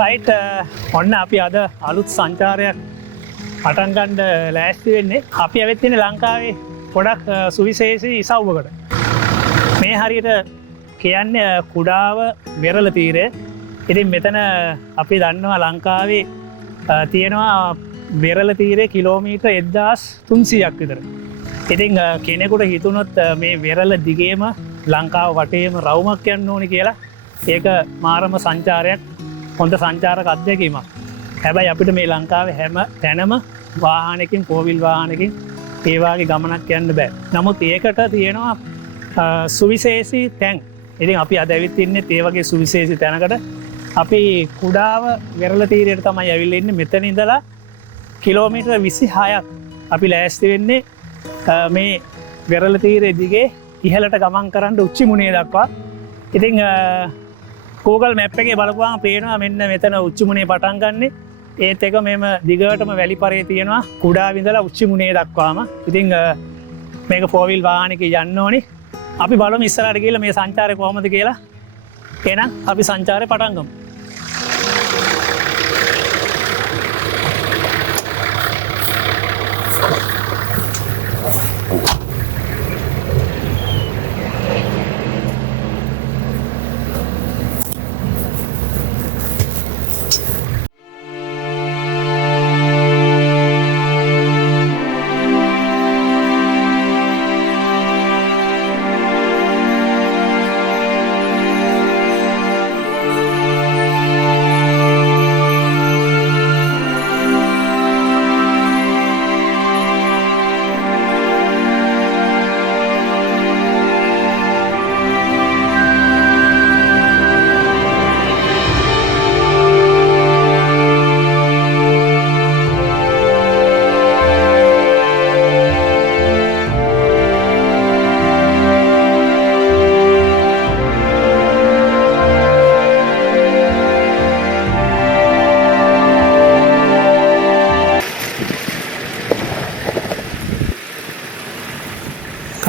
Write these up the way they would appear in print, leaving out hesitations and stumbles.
Right ඔන්න අපි අද අලුත් සංචාරයක් පටන් ගන්න ලෑස්ති වෙන්නේ. අපි ඇවිත් ඉන්නේ ලංකාවේ ගොඩක් සුවිශේෂී ඉසව්වකට. මේ හරියට කියන්නේ කුඩාව වෙරළ තීරය. ඉතින් මෙතන අපි දන්නවා ලංකාවේ තියෙනවා වෙරළ තීරය කිලෝමීටර් 1300ක් විතර. ඉතින් කෙනෙකුට හිතුනොත් මේ වෙරළ දිගේම ලංකාව වටේම රවුමක් යන්න ඕනි කියලා ඒක මාරම සංචාරයක්, හොඳ සංචාරක අත්දැකීමක්. හැබැයි අපිට මේ ලංකාවේ හැම තැනම වාහනකින්, ෆෝවිල් වාහනකින් ඒ වගේ ගමනක් යන්න බෑ. නමුත් ඒකට තියෙනවා සුවිශේෂී තැන්. ඉතින් අපි අද ඇවිත් ඉන්නේ ඒ වගේ සුවිශේෂී තැනකට. අපි කුඩාව වෙරළ තීරයට තමයි ඇවිල්ලා ඉන්නේ. මෙතන ඉඳලා කිලෝමීටර් 26ක් අපි ලෑස්ති වෙන්නේ මේ වෙරළ තීරයේ දිගේ ඉහළට ගමන් කරන්න උච්චිමුනිය දක්වා. ඉතින් Google Map එකේ බලපුවාම පේනවා මෙන්න මෙතන උච්චිමුනිය පටන් ගන්නෙ. ඒත් එක මෙම දිගටම වැලි පරේ තියෙනවා කුඩාව ඉඳලා උච්චිමුනිය දක්වාම. ඉතින් මේක ෆෝවිල් වාහනයක යන්න ඕනි. අපි බලමු ඉස්සරහට ගිහලා මේ සංචාරය කොහොමද කියලා. එහෙනම් අපි සංචාරය පටන් ගමු.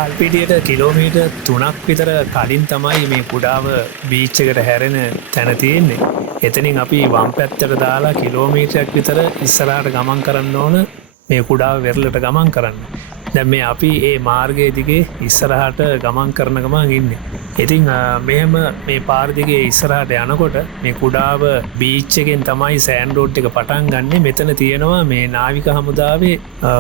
කල්පිටියට කිලෝමීටර් 3ක් විතර කලින් තමයි මේ කුඩාව බීච් එකට හැරෙන තැන තියෙන්නේ. එතනින් අපි වම් පැත්තට දාලා කිලෝමීටරයක් විතර ඉස්සරහට ගමන් කරන්න ඕන මේ කුඩාව වෙරළට ගමන් කරන්න. දැන් මේ අපි මේ මාර්ගයේ දිගේ ඉස්සරහට ගමන් කරන ගමන් ඉන්නේ. ඉතින් මෙහෙම මේ පාර දිගේ ඉස්සරහට යනකොට මේ කුඩාව බීච් එකෙන් තමයි සෑන්ඩ් රෝඩ් එක පටන් ගන්නෙ. මෙතන තියෙනවා මේ නාවික හමුදාවේ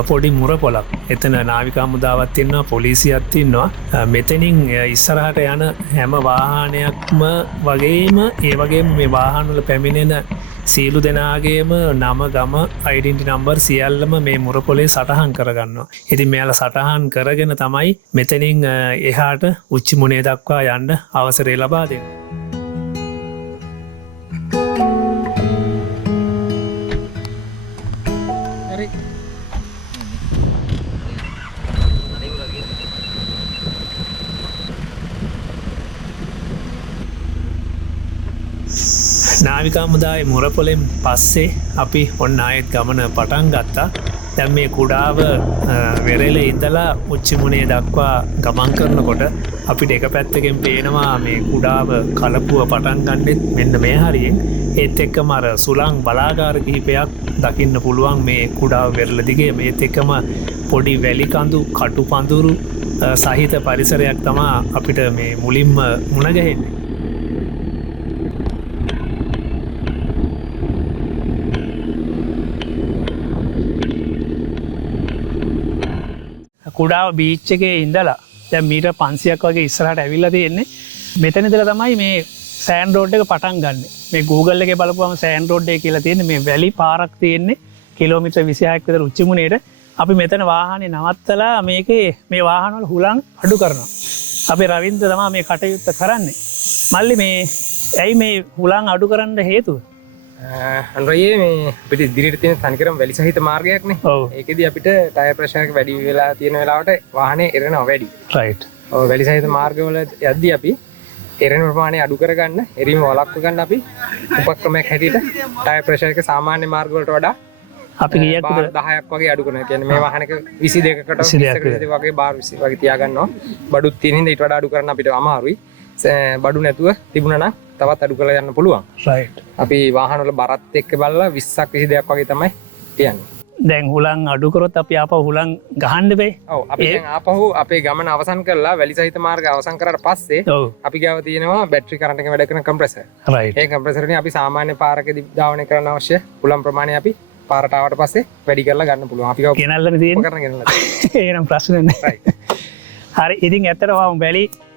පොඩි මුරපොලක්. එතන නාවික හමුදාවක් ඉන්නවා, පොලිසියක් ඉන්නවා. මෙතනින් ඉස්සරහට යන හැම වාහනයක්ම වගේම ඒ වගේම මේ වාහන වල පැමිණෙන සීලු දෙනාගේම නම, ගම, ඩෙන්ටිටි නම්බර් සියල්ලම මේ මුරපොලේ සටහන් කරගන්නවා. ඉතින් මෙයාලා සටහන් කරගෙන තමයි මෙතනින් එහාට උච්චිමුනිය දක්වා යන්න අවසරය ලබා දෙන්නේ. නාවික හමුදාවේ මුරපොලෙන් පස්සේ අපි ඔන්න ආයෙත් ගමන පටන් ගත්තා. දැන් මේ කුඩාව වෙරළේ ඉඳලා උච්චිමුනිය දක්වා ගමන් කරනකොට අපිට එක පැත්තකින් පේනවා මේ කුඩාව කලපුව පටන් ගන්නෙත් මෙන්න මේ හරියෙන්. ඒත් එක්කම අර සුළං බලාගාර කිහිපයක් දකින්න පුළුවන් මේ කුඩාව වෙරළ දිගේ. මේත් එක්කම පොඩි වැලි කඳු, කටු පඳුරු සහිත පරිසරයක් තමයි අපිට මේ මුලින්ම මුණ ගැහෙන්නේ. කුඩාව බීච් එකේ ඉඳලා දැන් මීටර් 500ක් වගේ ඉස්සරහට ඇවිල්ලා තියෙන්නේ. මෙතන ඉඳලා තමයි මේ සෑන්ඩ් රෝඩ් එක පටන් ගන්නෙ. මේ Google එකේ බලපුවම සෑන්ඩ් රෝඩ් එක කියලා තියෙන්නේ මේ වැලි පාරක් තියෙන්නේ කිලෝමීටර් 26ක් විතර උච්චිමුනියට. අපි මෙතන වාහනේ නවත්තලා මේකේ මේ වාහන වල හුලං අඩු කරනවා. අපේ රවින්ද්‍ර තමයි මේ කටයුත්ත කරන්නේ. මල්ලි මේ ඇයි මේ හුලං අඩු කරන්න හේතුව? අන්රයේ මේ අපිට ඉදිරියට තියෙන තනිකරම වැලි සහිත මාර්ගයක්නේ. ඒකෙදි අපිට ටයර් ප්‍රෙෂර් එක වැඩි වෙලා තියෙන වෙලාවට වාහනේ එරෙනවා වැඩි. රයිට්. ඔව් වැලි සහිත මාර්ගවල යද්දී අපි එරෙන ප්‍රමාණය අඩු කරගන්න, එරීම වළක්ව ගන්න අපි උපක්‍රමයක් හැටියට ටයර් ප්‍රෙෂර් එක සාමාන්‍ය මාර්ග වලට වඩා අපි කීයක් 10ක් වගේ අඩු කරනවා. කියන්නේ මේ වාහනක 22කට 20කට වගේ බාර් 20 වගේ තියාගන්නවා. බඩුත් තියෙන හින්දා ඊට වඩා අඩු කරන්න අපිට අමාරුයි. බඩු නැතුව තිබුණා නම් තවත් අඩු කරලා යන්න පුළුවන්. රයිට්. අපි වාහන වල බරත් එක්ක බලලා 20ක් 20ක් වගේ තමයි තියන්නේ. දැන් හුලං අඩු කරොත් අපි ආපහු හුලං ගහන්න බෑ. ඔව් අපි දැන් ආපහු අපේ ගමන අවසන් කරලා වැලි සහිත මාර්ගය අවසන් කරාට පස්සේ ඔව් අපි ගාව තියෙනවා බැටරි කරන්ට් එකෙන් වැඩ කරන කම්ප්‍රෙසර්. රයිට්. ඒ කම්ප්‍රෙසර් එකෙන් අපි සාමාන්‍ය පාරකදී ධාවනය කරන්න අවශ්‍ය හුලම් ප්‍රමාණය අපි පාරට ආවට පස්සේ වැඩි කරලා ගන්න පුළුවන්. අපි ගාව ගෙනල්ලානේ තියෙන්නේ. කරන ගෙනල්ලා. එහෙනම් ප්‍රශ්න නැහැ. හරි. ඉතින් ඇත්තට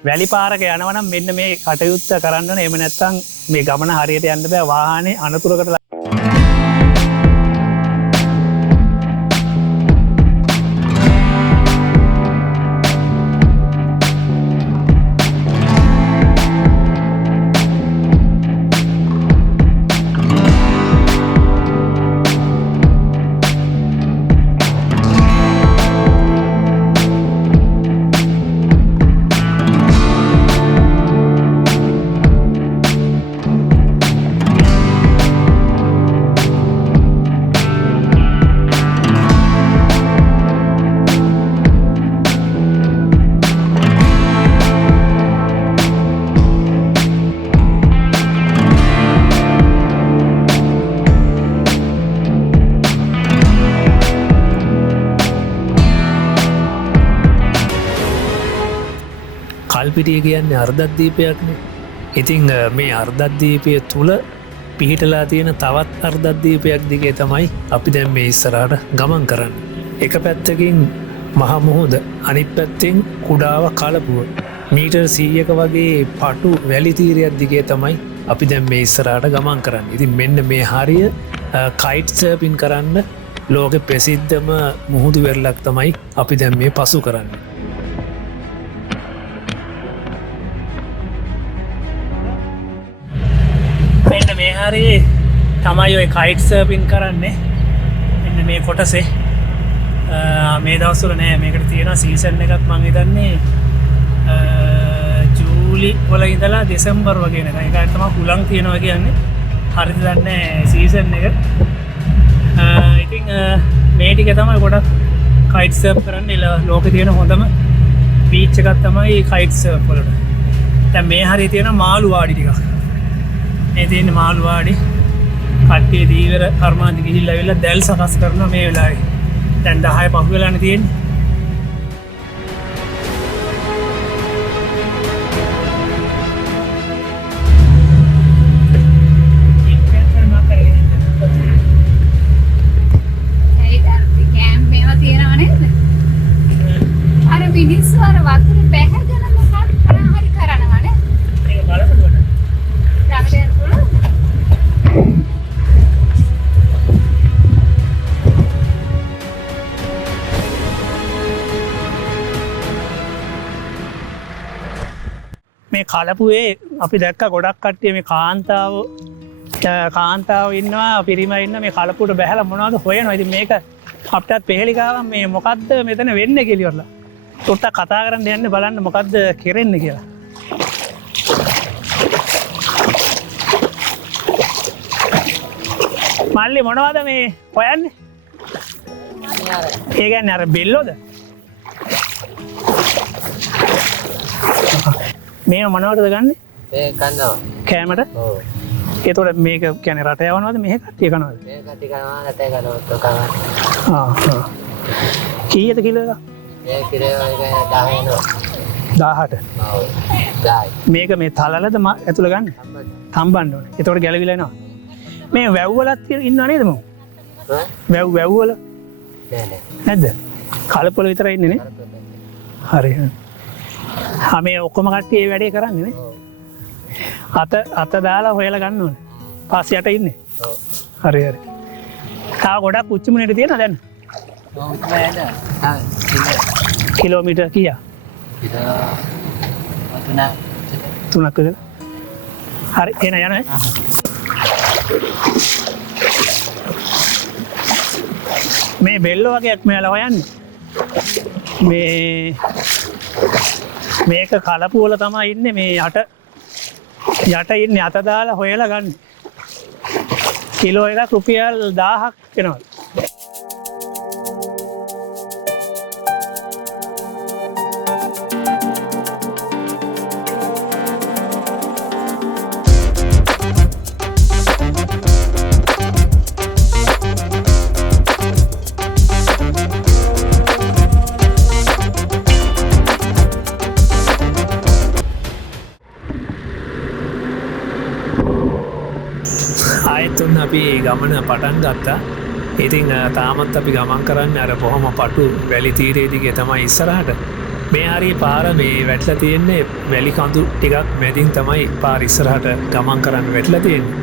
වැලි පාරක යනවා නම් මෙන්න මේ කටයුත්ත කරන්න ඕනේ. එහෙම නැත්නම් මේ ගමන හරියට යන්න බෑ. වාහනේ අනතුරකට කල්පිටිය කියන්නේ අර්ධද්වීපයක්නේ. ඉතිං මේ අර්ධද්වීපය තුළ පිහිටලා තියෙන තවත් අර්ධද්වීපයක් දිගේ තමයි අපි දැන් මේ ඉස්සරහට ගමන් කරන්න. එක පැත්තකින් මහමුහුද අනිත් පැත්තෙන් කුඩාව කලපුුව මීටර් 100ක වගේ පටු වැලිතීරයක් දිගේ තමයි අපි දැන් මේ ඉස්සරහට ගමන් කරන්න. ඉතින් මෙන්න මේ හරිය කයිට් සර්පින් කරන්න ලෝක ප්‍රසිද්ධම මුහුදු වෙරලක් තමයි අපි දැන් මේ පසු කරන්න. මෙන්න මේ හරියේ තමයි ඔය කයිට් සර්පින් කරන්නේ. මෙන්න මේ කොටසේ මේ දවස්වල නෑ මේකට තියෙන සීසන් එකක් මං හිතන්නේ ජූලි වල ඉඳලා දෙසැම්බර් වගේ නේද. ඒකට තමයි හුලං තියෙනවා කියන්නේ. හරිද දන්නේ සීසන් එක. ඉතින් මේ ටික තමයි ගොඩක් කයිට් සර්ප් කරන්න ලෝකේ තියෙන හොඳම බීච් එකක් තමයි කයිට් සර්ප් වලට. දැන් මේ හරිය තියෙන මාළු වාඩි ටිකක්. මේ තියෙන මාළු වාඩි කට්ටිය දීවර කර්මාන්ත ගිහිල්ලා ඇවිල්ලා දැල් සකස් කරනවා මේ වෙලාවේ. දැන් 10 පහු වෙලානේ තියෙන්නේ. මිනිස්සු අර වතුර බැහැගෙන මොකක්ද හරි කරනවානේ. ඒක බලන්න. ළඟට යන්න පුළුවන්. මේ කලපුවේ අපි දැක්ක ගොඩක් කට්ටිය මේ කාන්තාව ඉන්නවා පිරිම ඉන්න මේ කලපුවට බැහැලා මොනවද හොයනවා. ඉතින් මේක අපිටත් පෙහෙලිකාවක් මේ මොකද්ද මෙතන වෙන්නේ කියලා. තොට්ට කතා කරන්න යන්න බලන්න මොකක්ද කෙරෙන්න කියලා. මල්ලි මොනවද මේ හොයන්නේ? ඒ කියන්නේ අර බෙල්ලෝද? මේ මොනවටද ගන්නෙ? ඒ කන්නවා. කෑමට? ඔව්. ඒතකොට මේක කියන්නේ රට යවනවද මෙහෙ කට්ටිය කනවද? මේ කටි කරනවා නැතේ කරනවා තෝකවා. කීයද කිලෝ එක? ඒ කිලෝ එක 10 එනවා. 18. ඔව්. 10. මේක මේ තලලද ඇතුළ ගන්න? තම්බන්න ඕනේ. ඒතකොට ගැලවිලා එනවා. මේ වැව් වලත් ඉන්නව නේද මම? වැව් වල? නෑ. නැද්ද? කලපොල විතරයි ඉන්නේ නේ? හරි. මේ ඔක්කොම කට්ටිය මේ වැඩේ කරන්නේ නේ? අත දාලා හොයලා ගන්න ඕනේ. පස්සේ යට ඉන්නේ. ඔව්. හරි. තා ගොඩක් උච්චමුණේට තියෙනවා දැන්. ඔව් නේද? කිලෝමීටර් කීයක්? තුනක් විතර. හරි එන යනවා. මේ බෙල්ලෝ වගේක් මෙයාලා හොයන්නේ. මේක කලපු වල තමයි ඉන්නේ මේ යට ඉන්නේ අත දාලා හොයලා ගන්න. කිලෝ එකක් රුපියල් 1000ක් වෙනවා. ඔන්න අපි ගමන පටන් ගත්තා. ඉතින් තාමත් අපි ගමන් කරන්න අර බොහොම පටු වැලි තීරයේදිගේ තමයි ඉස්සරහට. මේ හරිය පාර මේ වැටලා තියෙන්නේ වැලි කඳු ටිකක් මැදින් තමයි පාර ඉස්සරහට ගමන් කරන්න වැටලා තියෙන්නේ.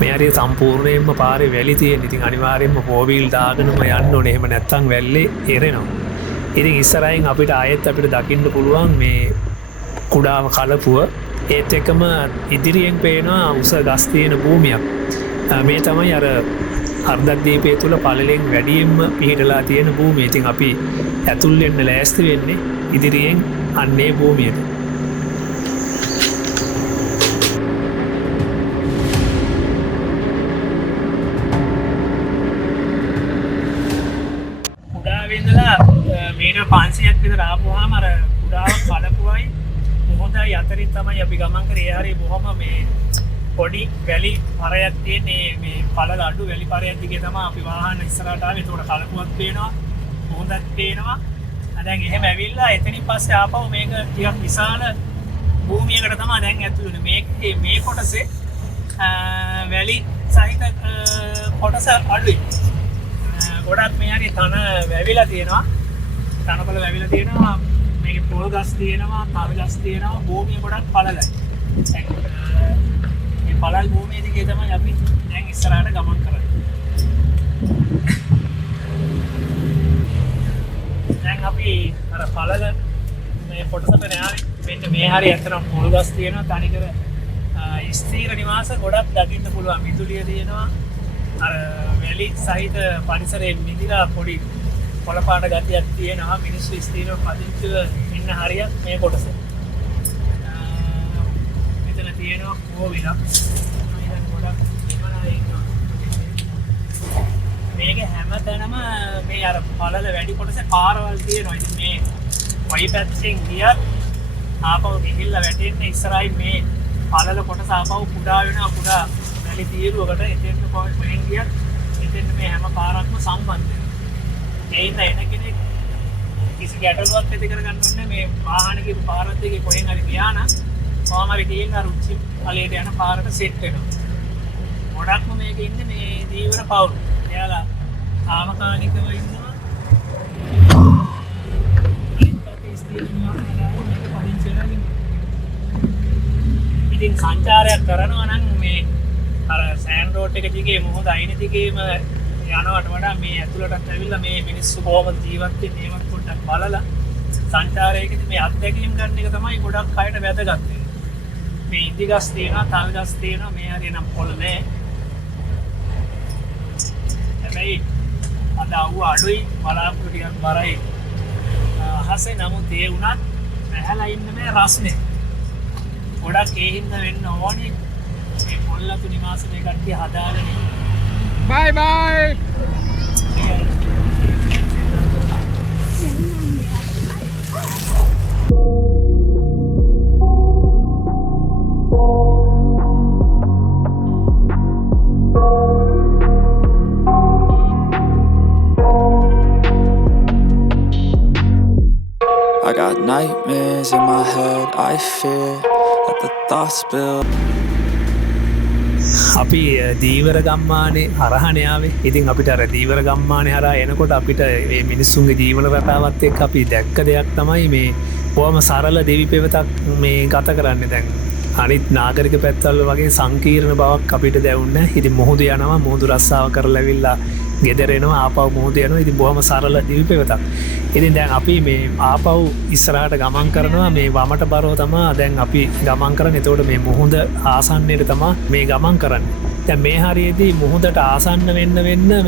මේ හරිය සම්පූර්ණයෙන්ම පාරේ වැලි තියෙන. ඉතින් අනිවාර්යයෙන්ම ෆෝවීල් දාගෙනම යන්න ඕනේ. එහෙම නැත්නම් වැල්ලේ එරෙනවා. ඉතින් ඉස්සරහින් අපිට ආයෙත් අපිට දකින්න පුළුවන් මේ කුඩාම කලපුව. ඒත් එක්කම ඉදිරියෙන් පේනවා උස ගස් තියෙන භූමියක්. මේ තමයි අර අර්ධද්වීපය තුළ පළලෙන් වැඩියෙන්ම පිහිටලා තියෙන භූමිය. ඉතින් අපි ඇතුල් වෙන්න ලෑස්ති වෙන්නේ ඉදිරියෙන් අන්නේ භූමියට. කුඩාවෙන්දලා මීටර් 500ක් විතර ආපුවාම අර කුඩාව කලපුවයි මොහොතයි අතරින් තමයි අපි ගමන් කරේ. ඒ හරිය බොහොම මේ පොඩි වැලි පරයක් තියෙන්නේ. මේ පළල අඩු වැලි පරයක් දිගේ තමයි අපි වාහන ඉස්සරහට ආවේ. ඒකට කලපුවක් පේනවා, මොහොතක් පේනවා. දැන් එහෙම ඇවිල්ලා එතනින් පස්සේ ආපහු මේක ටිකක් විශාල භූමියකට තමයි දැන් ඇතුළු වෙන්නේ. මේ කොටසේ වැලි සහිත කොටස අඩුයි. ගොඩක් මේ හරිය තන වැවිලා තියෙනවා. තනකොළ වැවිලා තියෙනවා. මේකේ පොල් ගස් තියෙනවා, තරු ගස් තියෙනවා. භූමිය ගොඩක් පළලයි. මේ පළල් භූමිය දිගේ තමයි අපි දැන් ඉස්සරහට ගමන් කරන්නේ. දැන් අපි අර පළල මේ කොටසට නෑවේ. මෙන්න මේ හරිය ඇත්තටම පොල් ගස් තියෙනවා. තනිකර ස්ථීර නිවාස ගොඩක් දකින්න පුළුවන්. මිදුලිය තියෙනවා. අර වැලි සහිත පරිසරයේ මිදිලා පොඩි කොළපාට ගතියක් තියෙනවා. මිනිස්සු ස්ථීරව පදිංචිව ඉන්න හරියක් මේ කොටස. මෙතන තියෙනවා කෝවිලක්. මම ගොඩක් එමනා ඉන්නවා. මේක හැමතැනම මේ අර පළල වැඩි කොටසේ පාරවල් තියෙනවා. ඉතින් මේ වයි පැත්තෙන් ගියත් ආපහු ගිහිල්ලා වැටෙන්න ඉස්සරහින් මේ පළල කොටස ආපහු කුඩා වෙනවා. කුඩා වැලි තීරුවකට එතෙන්ට කොහෙන් ගියත් එතෙන්ට මේ හැම පාරක්ම සම්බන්ධ වෙනවා. ඒ හින්දා එන කෙනෙක් කිසි ගැටලුවක් ඇති කරගන්න ඕනේ මේ වාහනයේ පාරත් දෙකේ කොහෙන් හරි ගියා නම් කොහොම හරි ගිහින් අර උච්ච ඵලයට යන පාරට සෙට් වෙනවා. ගොඩක්ම මේක ඉන්නේ මේ දීවර පවුරු. එයාලා තාමකාලිකව ඉන්නවා. ඉතින් සංචාරයක් කරනවා නම් මේ අර සෑන් රෝඩ් එක දිගේ මොහොත අයින දිගේම යනවට වඩා මේ ඇතුළටත් ඇවිල්ලා මේ මිනිස්සු කොහොමද ජීවත් වෙන්නේ ඒවත් පොඩ්ඩක් බලලා සංචාරයකදී මේ අත්දැකීම් ගන්න එක තමයි ගොඩක් අයට වැදගත් වෙන්නේ. මේ ඉදි ගස් තියෙනවා, තල් ගස් තියෙනවා. මේ හරිය නම් පොළ නෑ. හැබැයි අද අවුව අඩුයි, බලාපොරොත්තු ටිකක් බරයි. අහසේ නමුත් ඒ වුණත් ඇහැලා ඉන්න මේ රස්නේ. ගොඩක් ඒ හින්දා වෙන්න ඕනේ මේ පොල්ලතු නිවාසනේ කට්ටිය හදාගෙන ඉන්න. Bye bye. I got nightmares in my head. I fear that the thoughts build. අපි දීවර ගම්මානේ හරහනයාවේ. ඉතින් අපිට අර දීවර ගම්මානේ හරහා එනකොට අපිට මේ මිනිස්සුන්ගේ ජීවන රටාවත් එක්ක අපි දැක්ක දෙයක් තමයි මේ බොහොම සරල දෙවි පෙවතක් මේ ගත කරන්නේ. දැන් අනිත් නාගරික පැත්තවල වගේ සංකීර්ණ බවක් අපිට දැනුන්නේ නැහැ. ඉතින් මොහොත යනවා, මොහොත රස්සාව කරලා ඇවිල්ලා ගෙදර එනවා, ආපහු මොහොත යනවා. ඉතින් බොහොම සරල දෙවි පෙවතක්. ඉතින් දැන් අපි මේ ආපහු ඉස්සරහට ගමන් කරනවා. මේ වමට බරව තමයි දැන් අපි ගමන් කරන්නේ. එතකොට මේ මුහුද ආසන්නයට තමයි මේ ගමන් කරන්නේ. දැන් මේ හරියේදී මුහුදට ආසන්න වෙන්න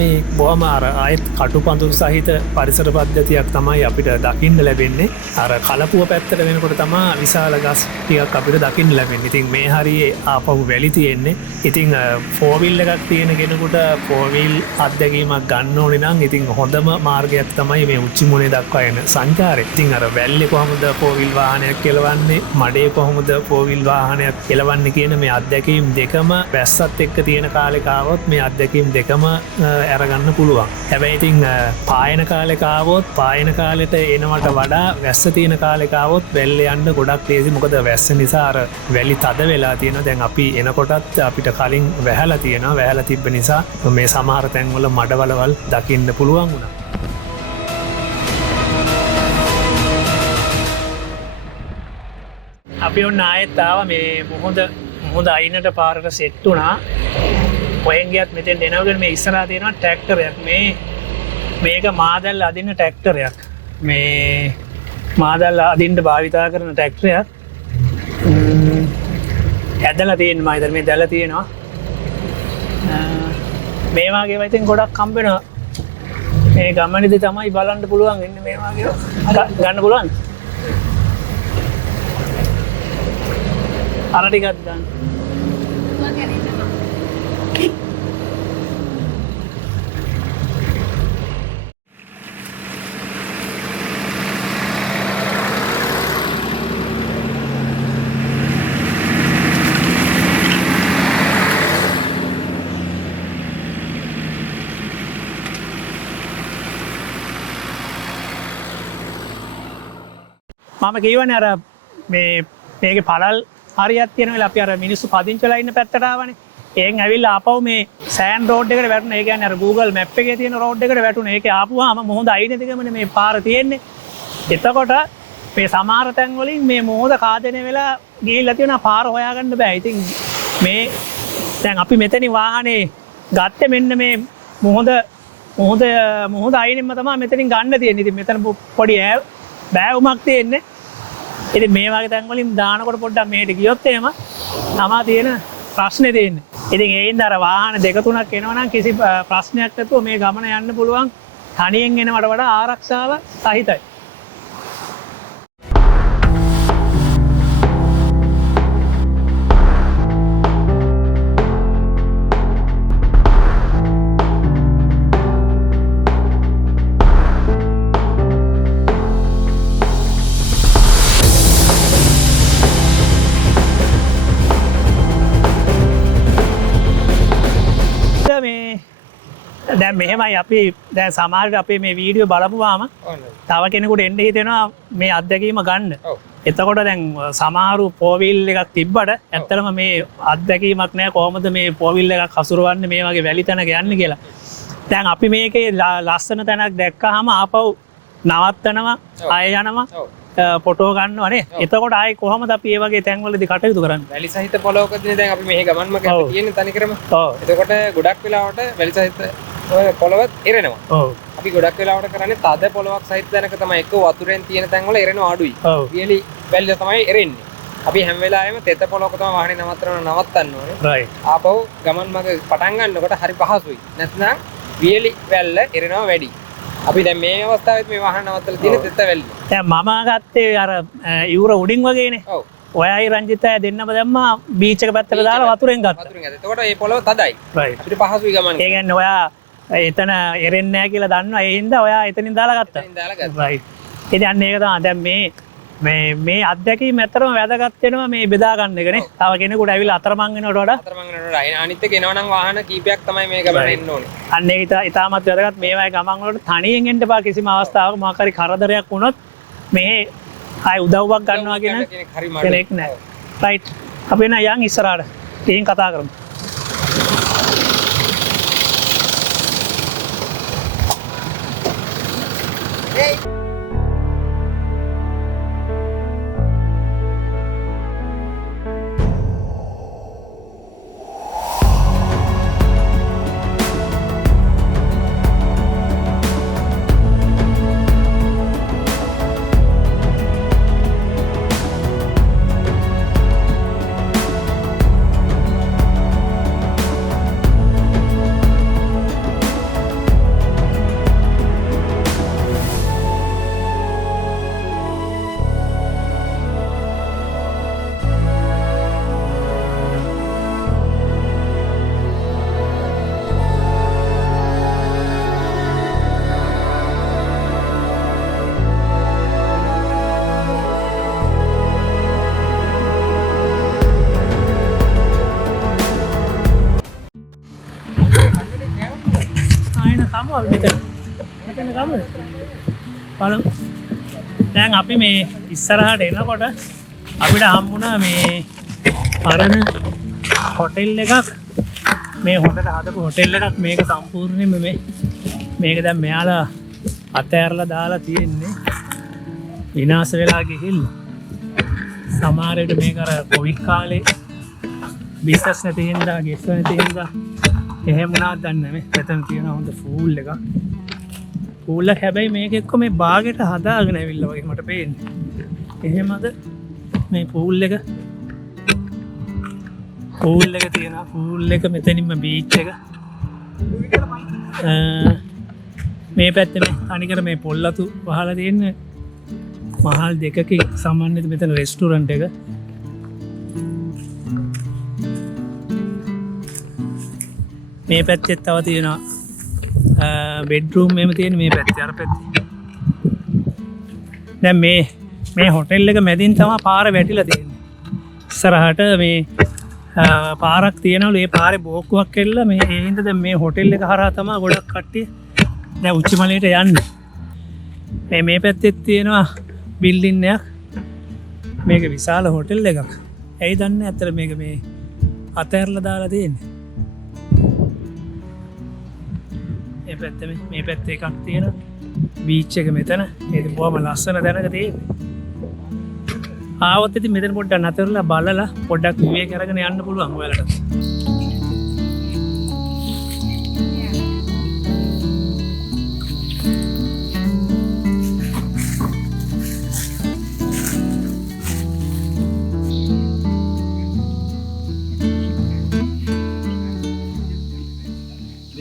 මේ බොහොම අර ආයෙත් කටුපඳුරු සහිත පරිසර පද්ධතියක් තමයි අපිට දකින්න ලැබෙන්නේ. අර කලපුව පැත්තට වෙනකොට තමයි විශාල ගස් ටිකක් අපිට දකින්න ලැබෙන්නේ. ඉතින් මේ හරියේ ආපහු වැලි තියෙන්නේ. ඉතින් 4 wheel එකක් තියෙන කෙනෙකුට 4 wheel අත්දැකීමක් ගන්න ඕනේ නම් ඉතින් හොඳම මාර්ගයක් තමයි මේ උච්චිමුනේ දක්වා යන සංචාරය. ඉතින් අර වැල්ලේ කොහොමද 4 wheel වාහනයක් කෙලවන්නේ, මඩේ කොහොමද 4 wheel වාහනයක් කෙලවන්නේ කියන මේ අත්දැකීම් දෙකම වැස්සත් එක්ක තියෙන කාලෙකාවොත් මේ අත්දැකීම් දෙකම ඇරගන්න පුළුවන්. හැබැයි ඉතින් පායන කාලෙකාවොත් පායන කාලෙට එනවට වඩා වැස්ස තියෙන කාලෙකාවොත් වැල්ල යන්න ගොඩක් ලේසි. මොකද වැස්ස නිසා අර වැලි තද වෙලා තියෙනවා. දැන් අපි එනකොටත් අපිට කලින් වැහැලා තියෙනවා. වැහැලා තිබ්බ නිසා මේ සමහර තැන්වල මඩවලවල් දකින්න පුළුවන් වුණා. අපි ඔන්න ආයෙත් ආවා මේ මුහුද අයිනට පාරට සෙට් වුණා. කොහෙන් ගියත් මෙතෙන් එනවගෙන මේ ඉස්සරහා තියෙනවා ට්‍රැක්ටරයක්. මේක මාදල් අදින්න ට්‍රැක්ටරයක්. මේ මාදල් අදින්න භාවිතා කරන ට්‍රැක්ටරයක්. ඇදලා තියෙනවා. මම හිතන්නේ මේ දැලා තියෙනවා. මේ වගේ වයින් ගොඩක් හම්බ වෙනවා. මේ ගමනේදී තමයි බලන්න පුළුවන් ඉන්නේ මේ වගේ ගන්න පුළුවන්. අර ටිකක් දාන්න. මම කියවනේ අර මේකේ පළල් හරියක් තියෙන වෙලාව අපි අර මිනිස්සු පදිංචි වෙලා ඉන්න පැත්තට ආවනේ. ඒෙන් ඇවිල්ලා ආපහු මේ සෑන් රෝඩ් එකට වැටුණා. ඒ කියන්නේ අර Google Map එකේ තියෙන රෝඩ් එකට වැටුණා. ඒකේ ආපුවාම මොහොත අයිනේ දිගමනේ මේ පාර තියෙන්නේ. එතකොට මේ සමහර තැන් වලින් මේ මොහොත කාදෙන වෙලා ගිහිල්ලා තියෙනවා පාර හොයාගන්න බෑ. ඉතින් මේ දැන් අපි මෙතනින් වාහනේ ගත්තේ මෙන්න මේ මොහොත අයිනෙම තමයි මෙතනින් ගන්න තියෙන්නේ. ඉතින් මෙතන පොඩි බෑවුමක් තියෙන්නේ. ඉතින් මේ වගේ තැන් වලින් දානකොට පොඩ්ඩක් මෙහෙට ගියොත් එහෙම තමා තියෙන ප්‍රශ්නේ තියෙන්නේ. ඉතින් ඒ හින්දා අර වාහන දෙක තුනක් එනවා නම් කිසි ප්‍රශ්නයක් නැතුව මේ ගමන යන්න පුළුවන්. තනියෙන් එනවට වඩා ආරක්ෂාව සහිතයි. දැන් මෙහෙමයි අපි දැන් සමහරවිට අපේ මේ වීඩියෝ බලපුවාම තව කෙනෙකුට එන්න හිතෙනවා මේ අත්දැකීම ගන්න. එතකොට දැන් සමහරු ෆෝවිල් එකක් තිබ්බට ඇත්තටම මේ අත්දැකීමක් නැහැ කොහොමද මේ ෆෝවිල් එකක් හසුරවන්නේ මේ වගේ වැලි තැනක යන්නේ කියලා. දැන් අපි මේකේ ලස්සන තැනක් දැක්කහම ආපහු නවත්තනවා ආය යනවා ෆොටෝ ගන්නවනේ. එතකොට ආයේ කොහොමද අපි මේ වගේ තැන්වලදී කටයුතු කරන්නේ? වැලි සහිත පොළොවකදී දැන් අපි මෙහි ගමන්ම කරලා තියෙන්නේ තනිකරම. එතකොට ගොඩක් වෙලාවට වැලි සහිත ඔය පොළොවත් එරෙනවා. අපි ගොඩක් වෙලාවට කරන්නේ තද පොළොවක් සහිත තැනක තමයි එක්ක වතුරෙන් තියෙන තැන්වල එරෙනවා අඩුයි. වියලි වැල්ල තමයි එරෙන්නේ. අපි හැම වෙලාවෙම තෙත පොළොවක තමයි වාහනේ නවත්තන්න ඕනේ. රයිට්. ආපහු ගමන් මග පටන් ගන්නකොට හරි පහසුයි. නැත්නම් වියලි වැල්ල එරෙනවා වැඩි. අපි දැන් මේ අවස්ථාවෙත් මේ වාහන නවත්තලා තියෙන තෙත වැල්ල. දැන් මම ගත්තේ අර ඉවුර උඩින් වගේනේ. ඔව්. ඔයයි රංජිත් අය දෙන්නම දැම්මා බීච් එක පැත්තට දාලා වතුරෙන් ගත්තා. වතුරෙන් ගත්තා. එතකොට මේ පොළොව තදයි. රයිට්. අපිට පහසුයි ගමන්. ඒ කියන්නේ ඔයා එතන එරෙන්නේ නැහැ කියලා දන්නවා. ඒ හින්දා ඔයා එතනින් දාලා ගත්තා. එතනින් දාලා ගත්තා. රයිට්. ඉතින් අන්න ඒක තමයි. දැන් මේ අත්දැකීම් ඇත්තටම වැදගත් වෙනවා මේ බෙදා ගන්න එකනේ. තව කෙනෙකුට ඇවිල්ලා අතරමං වෙනවට වඩා අනිත් එක එනවා නම් වාහන කීපයක් තමයි මේ ගමන එන්න ඕනේ. අන්න ඒක ඉතාමත් වැදගත්. මේ වගේ ගමන් වලට තනියෙන් එන්න එපා. කිසිම අවස්ථාවක මොකක් හරි කරදරයක් වුණොත් මේ ආයි උදව්වක් ගන්නවා කියන කෙනෙක් නැහැ. රයිට්. අපි එන යන් ඉස්සරහට. ටිකකින් කතා කරමු. අපි මෙතන ගමු. බලමු. දැන් අපි මේ ඉස්සරහට එනකොට අපිට හම්බුණා මේ පරණ හොටෙල් එකක්. මේ හොඳට හදපු හොටෙල් එකක්. මේක සම්පූර්ණයෙන්ම මේක දැන් මෙයාලා අතෑරලා දාලා තියෙන්නේ. විනාශ වෙලා ගිහිල්ලා. සමහර විට මේක අර කොවිඩ් කාලේ බිස්නස් නැති හින්දා ගෙස්ට් නැති හින්දා එහෙම වුණාද දන්නේ නැහැ. මෙතන තියෙන හොඳ ෆූල් එකක්. ෆූල් එක හැබැයි මේක එක්ක මේ බාගෙට හදාගෙන ඇවිල්ලා වගේ මට පේන්නේ. එහෙමද මේ ෆූල් එක? ෆූල් එක තියෙනවා. ෆූල් එක මෙතනින්ම බීච් එක. මේ පැත්තේ මේ අනිකර මේ පොල්ලතු වහලා තියෙන්නේ. මහල් දෙකකින් සම්බන්ධිත මෙතන රෙස්ටුරන්ට් එක. මේ පැත්තේ තව තියෙනවා බෙඩ්රූම් එහෙම තියෙන මේ පැත්තේ අර පැත්තේ. දැන් මේ හොටෙල් එක මැදින් තමයි පාර වැටිලා තියෙන්නේ. ඉස්සරහට මේ පාරක් තියෙනවලු. ඒ පාරේ බෝක්කුවක් කෙල්ල මේ ඒ හින්දා දැන් මේ හොටෙල් එක හරහා තමයි ගොඩක් කට්ටිය දැන් උච්චමලයට යන්නේ. මේ පැත්තේ තියෙනවා බිල්ඩින් එකක්. මේක විශාල හොටෙල් එකක්. ඇයි දන්නේ අතර මේක මේ අතෑරලා දාලා තියෙන්නේ. මේ පැත්තේ එකක් තියෙනවා. බීච් එක මෙතන. ඒක බොහොම ලස්සන තැනක තියෙන්නේ. ආවොත් ඉතින් මෙතන පොඩ්ඩක් නතරලා බලලා පොඩ්ඩක් විවේක කරගෙන යන්න පුළුවන් ඔයාලට.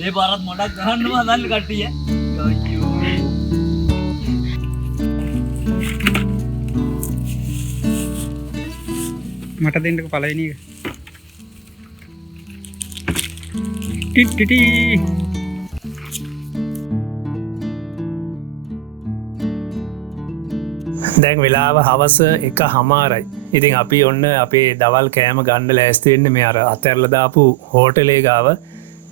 මේ පාරත් මොඩක් ගහන්නවා හදන්න කට්ටිය. අයියෝ. මට දෙන්නක පළවෙනි එක. ටිටිටි. දැන් වෙලාව හවස 1:00යි. ඉතින් අපි ඔන්න අපේ දවල් කෑම ගන්න ලෑස්ති වෙන්නේ මේ අර අතෑරලා දාපු හෝටලේ ගාව.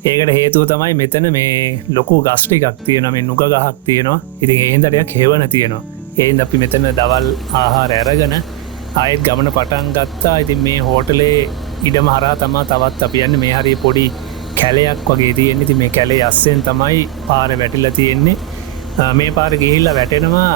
ඒකට හේතුව තමයි මෙතන මේ ලොකු ගස් ටිකක් තියෙනවා. මේ නුග ගහක් තියෙනවා. ඉතින් ඒ හින්දා ටිකක් හේවන තියෙනවා. ඒ හින්දා අපි මෙතන දවල් ආහාර අරගෙන ආයෙත් ගමන පටන් ගත්තා. ඉතින් මේ හෝටලේ ඉඩම හරහා තමයි තවත් අපි යන්නේ. මේ හරිය පොඩි කැලයක් වගේ තියෙන්නේ. ඉතින් මේ කැලේ අස්සෙන් තමයි පාර වැටිලා තියෙන්නේ. මේ පාර ගිහිල්ලා වැටෙනවා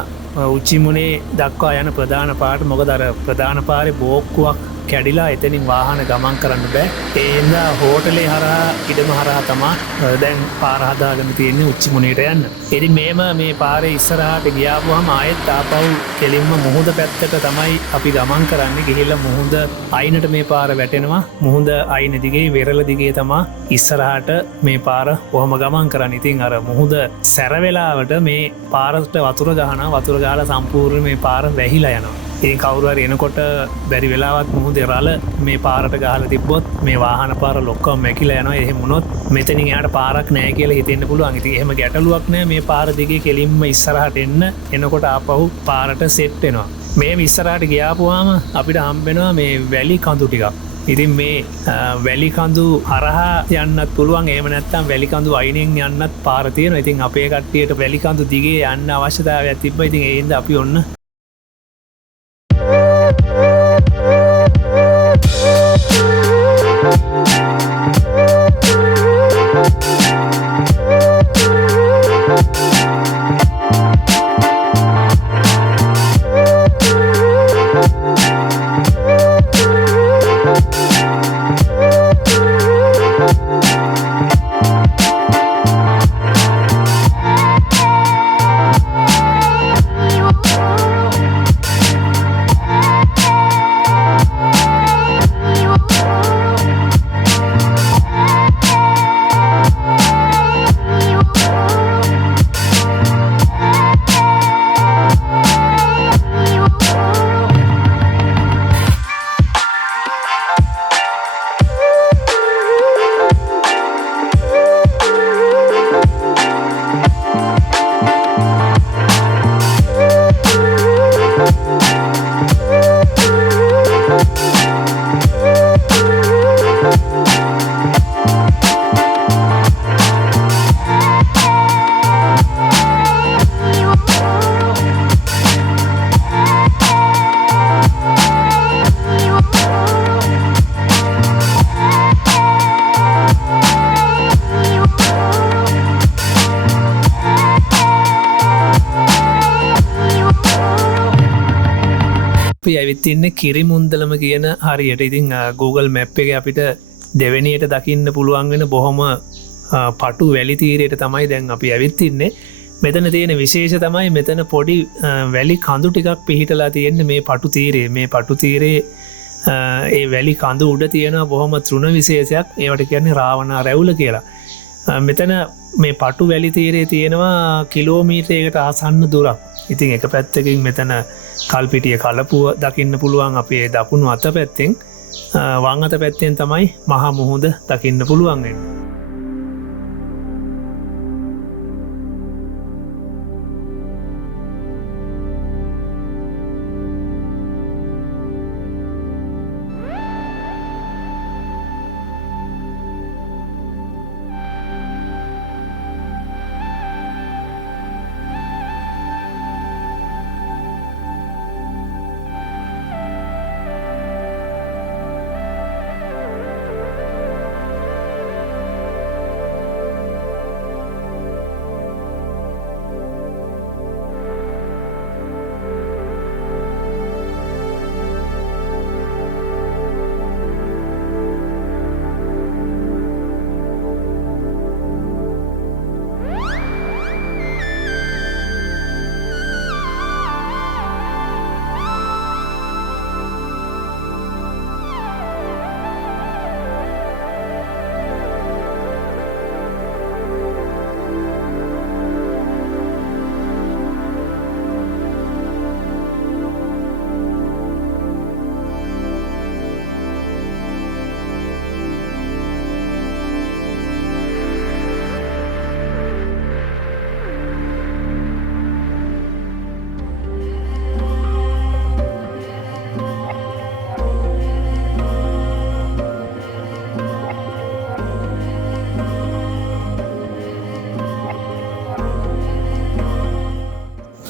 උච්චිමුනේ දක්වා යන ප්‍රධාන පාරට. මොකද අර ප්‍රධාන පාරේ බෝක්කුවක් කැඩිලා එතනින් වාහන ගමන් කරන්න බෑ. ඒ හින්දා හෝටලේ හරහා ඉඩම හරහා තමයි දැන් පාර හදාගෙන තියෙන්නේ උච්චිමුනේට යන්න. ඉතින් මේ පාරේ ඉස්සරහට ගියාපුවාම ආයෙත් ආපහු කෙලින්ම මුහුද පැත්තට තමයි අපි ගමන් කරන්නේ. ගිහිල්ලා මුහුද අයිනට මේ පාර වැටෙනවා. මුහුද අයින දිගේ වෙරළ දිගේ තමයි ඉස්සරහට මේ පාර කොහොම ගමන් කරන්නේ. ඉතින් අර මුහුද සැර වෙලාවට මේ පාරට වතුර ගහනවා. වතුර ගහලා සම්පූර්ණ මේ පාර වැහිලා යනවා. ඉතින් කවුරු හරි එනකොට බැරි වෙලාවත් මුහුදේ රළ මේ පාරට ගහලා තිබ්බොත් මේ වාහන පාර ලොක්කම මැකිලා යනවා. එහෙම වුණොත් මෙතනින් එහාට පාරක් නැහැ කියලා හිතෙන්න පුළුවන්. ඉතින් එහෙම ගැටලුවක් නැහැ. මේ පාර දිගේ කෙලින්ම ඉස්සරහට එනකොට ආපහු පාරට සෙට් වෙනවා. මේ ඉස්සරහට ගියාපුවාම අපිට හම්බ වෙනවා මේ වැලි කඳු ටිකක්. ඉතින් මේ වැලි කඳු හරහා යන්නත් පුළුවන්. එහෙම නැත්නම් වැලි කඳු අයිනෙන් යන්නත් පාර තියෙනවා. ඉතින් අපේ කට්ටියට වැලි කඳු දිගේ යන්න අවශ්‍යතාවයක් තිබ්බා. ඉතින් ඒ හින්දා අපි ඔන්න අපි ඇවිත් ඉන්නේ කිරිමුන්දලම කියන හරියට. ඉතින් Google Map එකේ අපිට දෙවෙනියට දකින්න පුළුවන් වෙන බොහොම පටු වැලි තීරයට තමයි දැන් අපි ඇවිත් ඉන්නේ. මෙතන තියෙන විශේෂ තමයි මෙතන පොඩි වැලි කඳු ටිකක් පිහිටලා තියෙන්නේ මේ පටු තීරේ. මේ පටු තීරේ ඒ වැලි කඳු උඩ තියෙනවා බොහොම තෘණ විශේෂයක්. ඒවට කියන්නේ රාවණා රැවුල කියලා. මෙතන මේ පටු වැලි තීරේ තියෙනවා කිලෝමීටරයකට ආසන්න දුරක්. ඉතින් එක පැත්තකින් මෙතන කල්පිටිය කලපුව දකින්න පුළුවන් අපේ දකුණු අත පැත්තෙන්. වං අත පැත්තෙන් තමයි මහා මුහුද දකින්න පුළුවන් වෙන්නේ.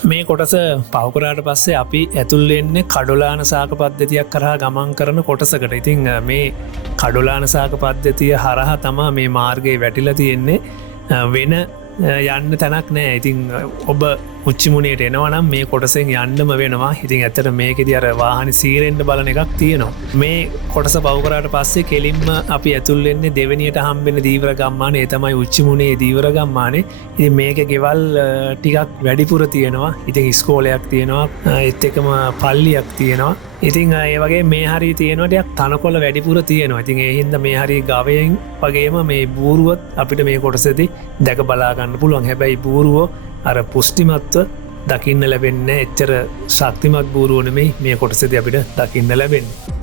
මේ කොටස පවකරාට පස්සේ අපි ඇතුල්ලෙන්නේ කඩොලාන සාක පද්ධතියක් කරහා ගමන් කරන කොටසකට. ඉතිං මේ කඩොලාන සාක පද්ධතිය හරහා තමා මේ මාර්ගයේ වැටිල තියෙන්නේ. වෙන යන්න තැනක් නෑ. ඉතිං ඔබ උච්චිමුණට එනවනම් මේ කොටසෙන් යන්නම වෙනවා. ඉතින් ඇත්තට මේකෙදි අර වාහන සීරෙන්ට බලන එකක් තියෙනවා. මේ කොටස පවකරාට පස්සේ කෙලින්ම අපි ඇතුල්ලෙන්නේ දෙවනියට හම්බෙන දීවර ගම්මාන. ඒ තමයි උච්චිමුණේ දීවර ගම්මානේ. ඉතින් මේක ගෙවල් ටිකක් වැඩිපුර තියෙනවා. ඉතින් ඉස්කෝලයක් තියෙනවා. ඒත් එකම පල්ලියක් තියෙනවා. ඉතින් ඒ වගේ මේ හරි තියෙනටයක් තනකොළ වැඩිපුර තියෙනවා. ඉතින් ඒ හින්දා මේ හරි ගවයෙන් වගේම මේ බූරුවත් අපිට මේ කොටසේදී දැක බලාගන්න පුළුවන්. හැබැයි බූරුව අර පුෂ්ටිමත්ව දකින්න ලැබෙන්න එච්චර ශක්තිමත් බූරුව නෙමෙයි මේ කොටසේදී අපිට දකින්න ලැබෙන්නේ.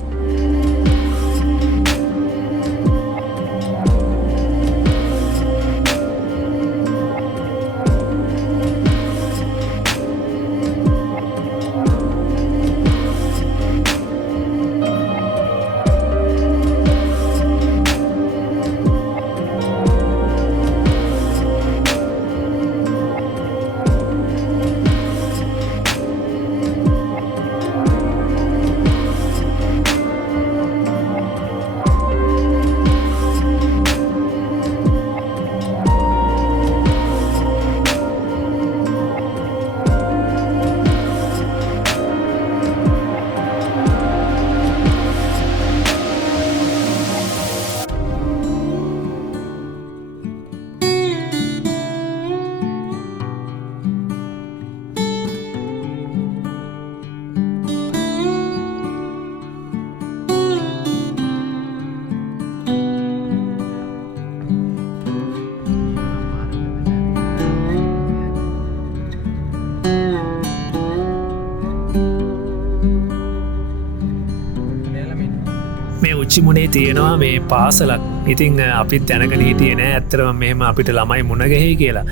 උච්චිමුණේ තියෙනවා මේ පාසලක්. ඉතිං අපිත් දැනගෙන හිටියේ නෑ ඇත්තරම මෙහෙම අපිට ළමයි මුණ ගැහි කියලා.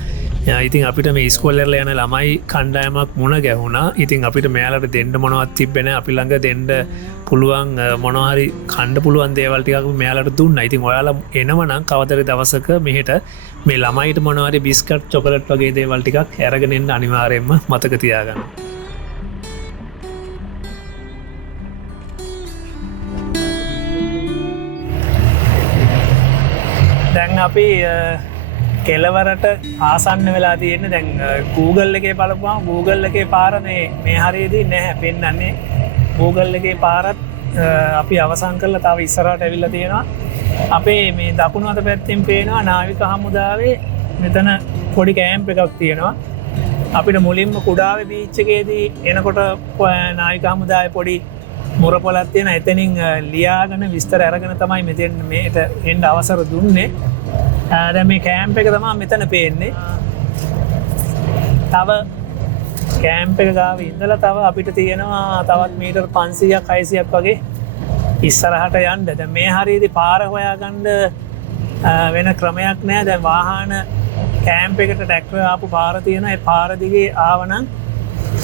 ඉතින් අපිට මේ ස්කෝල්ලර්ල යන ළමයි කණ්ඩායමක් මුණ ගැහුණා. ඉතින් අපිට මෙයාලට දෙන්න මොනවත් තිබෙන අපි ළඟ දෙන්න පුළුවන් මොනහරි කණ්ඩ පුළුවන් දේවල් ටිකක් මෙයාලට දුන්නා. ඉතින් ඔයාලා එනවනම් කවදරි දවසක මෙහෙට මේ ළමයිට මොනවරි බිස්කට් චොකලට් වගේ දේවල් ටිකක් අරගෙන එන්න අනිවාර්යයෙන්ම මතක තියාගන්න. දැන් අපි කෙලවරට ආසන්න වෙලා තියෙන. දැන් Google එකේ බලපුවම Google එකේ පාර මේ හරියේදී නැහැ පෙන්නන්නේ. Google එකේ පාරත් අපි අවසන් කරලා තව ඉස්සරහට ඇවිල්ලා තියෙනවා. අපේ මේ දකුණු අත පැත්තෙන් පේනවා නාවික හමුදාවේ මෙතන පොඩි කෑම්ප් එකක් තියෙනවා. අපිට මුලින්ම කුඩාවේ බීච් එකේදී එනකොට නාවික හමුදාවේ පොඩි මුරපොලක් තියෙන එතනින් ලියාගෙන විස්තර අරගෙන තමයි මෙතෙන් මේට එන්න අවසර දුන්නේ. දැන් මේ කෑම්ප් එක තමයි මෙතන පේන්නේ. තව කෑම්ප් එක ගාව ඉඳලා තව අපිට තියෙනවා තවත් මීටර් 500ක් 600ක් වගේ ඉස්සරහට යන්න. දැන් මේ හරියේදී පාර හොයාගන්න වෙන ක්‍රමයක් නැහැ. දැන් වාහන කෑම්ප් එකට ට්‍රැක්ටර් ආපු පාර තියෙනවා. ඒ පාර දිගේ ආවනම්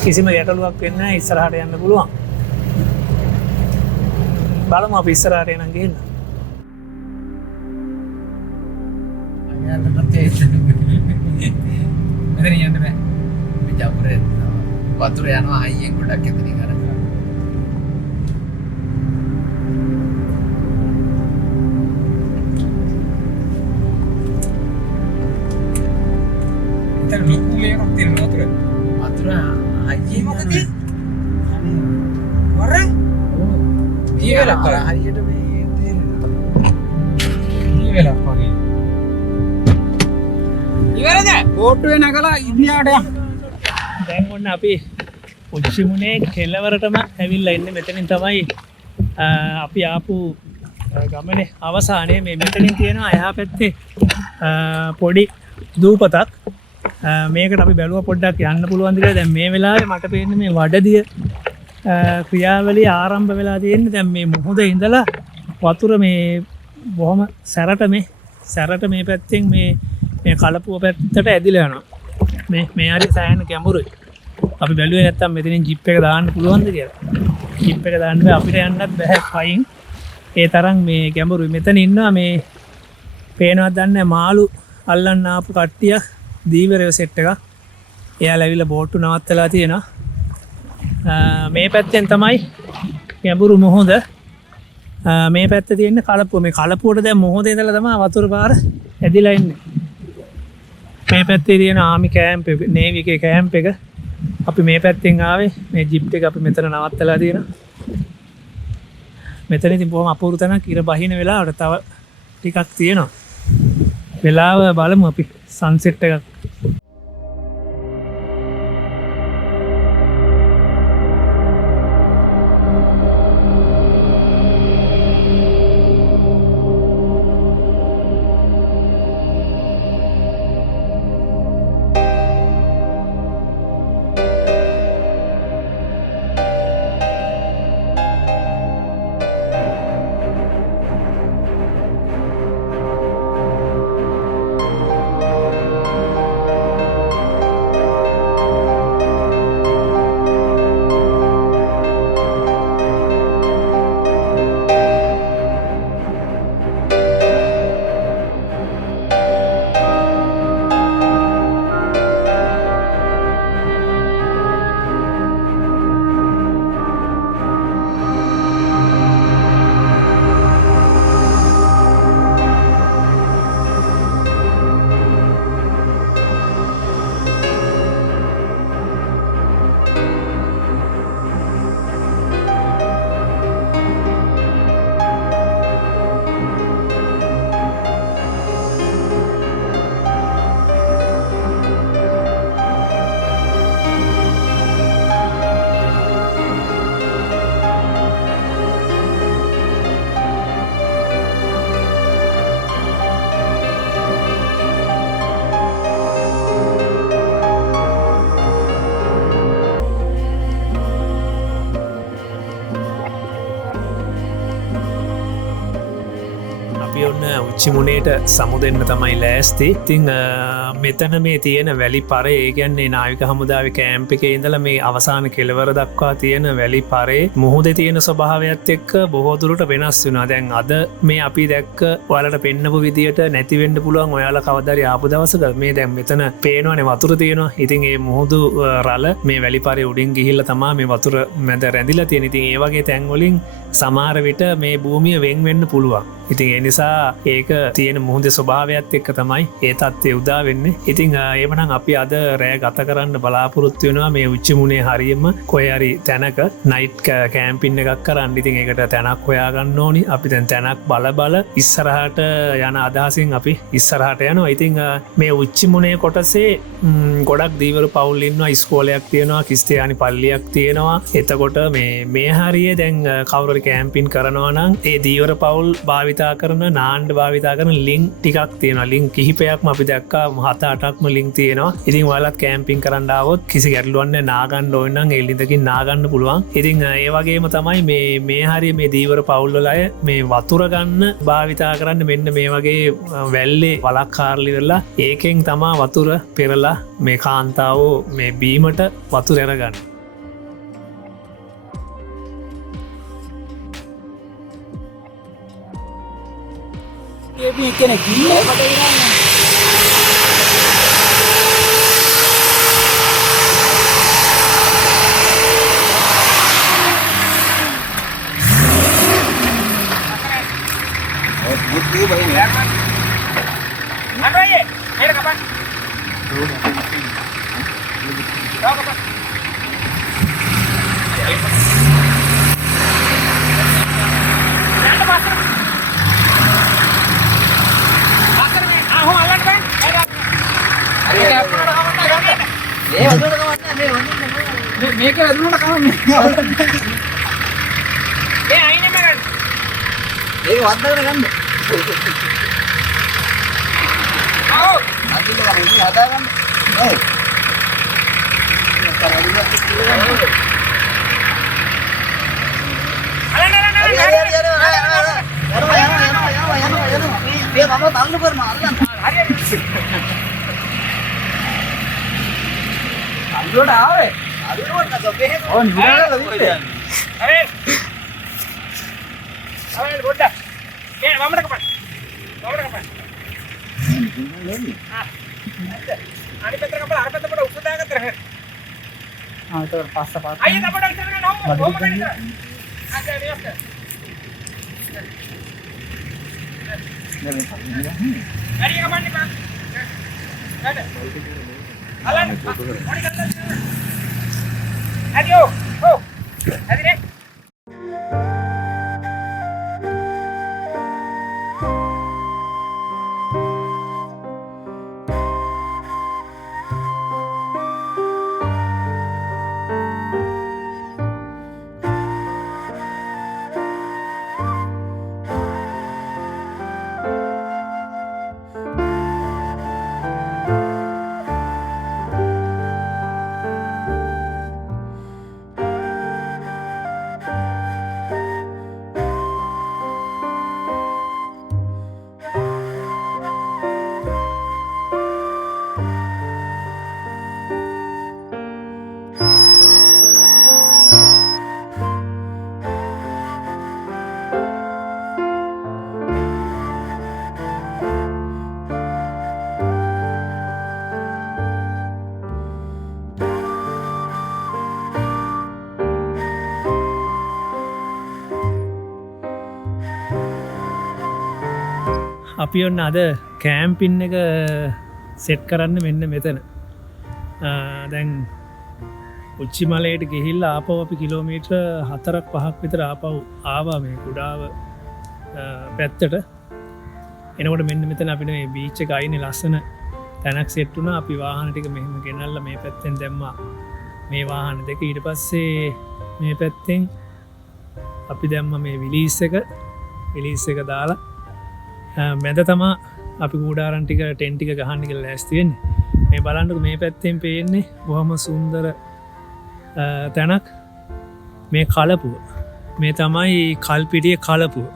කිසිම ගැටලුවක් වෙන්නේ නැහැ. ඉස්සරහට යන්න පුළුවන්. බලමු අපි ඉස්සරහට එනන් ගිහින්. මෙතන යන්න බෑ. විජාපුරේ වතුර යනවා අයියෙන් ගොඩක් එතනින් අර. ඉතින් ලොකු මේකක් තියෙන වතුර. වතුර අයියෙන් මොකද? වරේ? ඊවෙලක් කරා හරියට මේ තේරෙනවා. ඊවෙලක් වගේ. ඉවරද? බෝට්ටුවේ නැගලා ඉන්දියාවට යන්න. දැන් ඔන්න අපි උච්චිමුනේ කෙළවරටම ඇවිල්ලා ඉන්නේ. මෙතනින් තමයි අපි ආපු ගමනේ අවසානයේ මේ මෙතනින් තියෙනවා එහා පැත්තේ පොඩි දූපතක්. මේකට අපි බැලුවා පොඩ්ඩක් යන්න පුළුවන්ද කියලා. දැන් මේ වෙලාවේ මට පේන්නේ මේ වඩදිය ක්‍රියාවලිය ආරම්භ වෙලා තියෙන්නේ. දැන් මේ මුහුද ඉඳලා වතුර මේ බොහොම සැරට මේ පැත්තෙන් මේ කලපුව පැත්තට ඇදිලා යනවා. මේ හරිය සෑහෙන ගැඹුරුයි. අපි බැලුවේ නැත්තම් මෙතනින් ජිප් එක දාන්න පුළුවන්ද කියලා. ජිප් එක දාන්න බෑ, අපිට යන්නත් බෑ පයින්. ඒ තරම් මේ ගැඹුරුයි. මෙතන ඉන්නවා මේ පේනවත් දන්නේ මාළු අල්ලන්න ආපු කට්ටිය දීවරය සෙට් එකක්. එයාලා ඇවිල්ලා බෝට්ටු නවත්තලා තියෙනවා. මේ පැත්තෙන් තමයි ගැඹුරු මුහුද. මේ පැත්තේ තියෙන කලපුව. මේ කලපුවට දැන් මුහුදේ ඉඳලා තමයි වතුර පාර ඇදිලා ඉන්නේ. මේ පැත්තේ තියෙන ආමි කෑම්ප් එක, නේවි එකේ කෑම්ප් එක. අපි මේ පැත්තෙන් ආවේ. මේ ජිප් එක අපි මෙතන නවත්තලා තියෙනවා. මෙතන ඉතින් බොහොම අපූර්ව තැනක්. ඉර බහින වෙලාවට තව ටිකක් තියෙනවා. වෙලාව බලමු අපි සන්සෙට් එකක්. උච්චිමුණේට සමුදෙන්න තමයි ලෑස්ති. ඉතින් මෙතන මේ තියෙන වැලි පරේ, ඒ කියන්නේ නාවික හමුදාවේ කෑම්ප් එකේ ඉඳලා මේ අවසාන කෙළවර දක්වා තියෙන වැලි පරේ මුහුදේ තියෙන ස්වභාවයත් එක්ක බොහෝ දුරට වෙනස් වෙනවා. දැන් අද මේ අපි දැක්ක ඔයාලට පෙන්නපු විදියට නැති වෙන්න පුළුවන්. ඔයාලා කවදාරි ආපු දවසක මේ දැන් මෙතන පේනවනේ වතුර තියෙනවා. ඉතින් ඒ මුහුදු රළ මේ වැලි පරේ උඩින් ගිහිල්ලා තමයි මේ වතුර මැද රැඳිලා තියෙන්නේ. ඉතින් ඒ වගේ තැන් වලින් සමහර විට මේ භූමිය වෙන් වෙන්න පුළුවන්. ඉතින් ඒ නිසා ඒක තියෙන මුහුදේ ස්වභාවයත් එක්ක තමයි ඒ තත්ත්වය උදා වෙන්නේ. වෙන්නේ. ඉතින් ඒවනම් අපි අද රෑ ගත කරන්න බලාපොරොත්තු වෙනවා මේ උච්චමුණේ හරියම කොයි හරි තැනක නයිට් කෑම්පින් එකක් කරන්න. ඉතින් ඒකට තැනක් හොයාගන්න ඕනි. අපි දැන් තැනක් බල ඉස්සරහට යන අදහසින් අපි ඉස්සරහට යනවා. ඉතින් මේ උච්චමුණේ කොටසේ ගොඩක් දීවර පවුල් ඉන්නවා. ඉස්කෝලයක් තියෙනවා, ක්‍රිස්තියානි පල්ලියක් තියෙනවා. එතකොට මේ හරිය දැන් කවුරුහරි කෑම්පින් කරනවා නම් ඒ දීවර පවුල් භාවිතා කරන නාණ්ඩ භාවිතා කරන ලින්ක් ටිකක් තියෙනවා. ලින්ක් කිහිපයක්ම අපි දැක්කා 7-8ක්ම ලින්ක් තියෙනවා. ඉතින් ඔයාලත් කෑම්පින් කරන්න ආවොත් කිසි ගැටලුවක් නැහැ. නාගන්න ඕන නම් ඒ ලින්කකින් නාගන්න පුළුවන්. ඉතින් ඒ වගේම තමයි මේ හරිය මේ දීවර පවුල් වල අය මේ වතුර ගන්න භාවිතා කරන්න මෙන්න මේ වගේ වැල්ලේ වලක් කාරලි වෙලා ඒකෙන් තමා වතුර පෙරලා මේ කාන්තාවෝ මේ බීමට වතුර ඇරගන්න. කෙනෙක් ඉන්නේ මට ඉරන්නේ මේක වැදුනට කමන්නේ ඒ අයිනේ මගන්න ඒක වද්දාගෙන ගන්න ආව් අදින්න ගන්න හදාගන්න ඔව් අල්ලුවට ආවේ අල්ලුවට නැත බෙහෙත් ඕ නිරාල දින්නේ අරේ අවල් බොඩ ඒ වමඩ කපන්න ආ අනිත් පැත්තට කපලා අර පැත්තට උඩ දාගත්ත රහ ආ ඒක පස්ස පාත් අයිය දපඩ ඉස්සරහ නෝ කොහොමද ඉස්සර ආ නියස්ත හරි කපන්න බා ගන්න අලන් මොණි ගත්තා හරියෝ ඕ හරිනේ අපි ඔන්න අද කෑම්පින් එක සෙට් කරන්න මෙන්න මෙතන. දැන් උච්චිමලයට ගිහිල්ල ආපව අපි කිලෝමීට්‍ර 4-5ක් විතර ආපව් ආවා මේ කුඩාව පැත්තට. එනකොට මෙන්න මෙතන අපිට මේ බීච් එක අයිනේ ලස්සන තැනක් සෙට් වුණා. අපි වාහන ටික මෙහෙම ගෙනල්ලා මේ පැත්තෙන් දැම්මා මේ වාහන දෙක. ඊට පස්සේ මේ පැත්තෙන් අපි දැම්ම මේ විලීස් එක දාලා මැද තමා අපි කූඩාරන් ටික ටෙන්ටික ගහන්න කියලා ලෑස්ති වෙන්නේ. මේ බලන්නකො මේ පැත්තෙන් පේන්නේ බොහොම සුන්දර තැනක්. මේ කලපුව මේ තමයි කල්පිටිය කලපුව.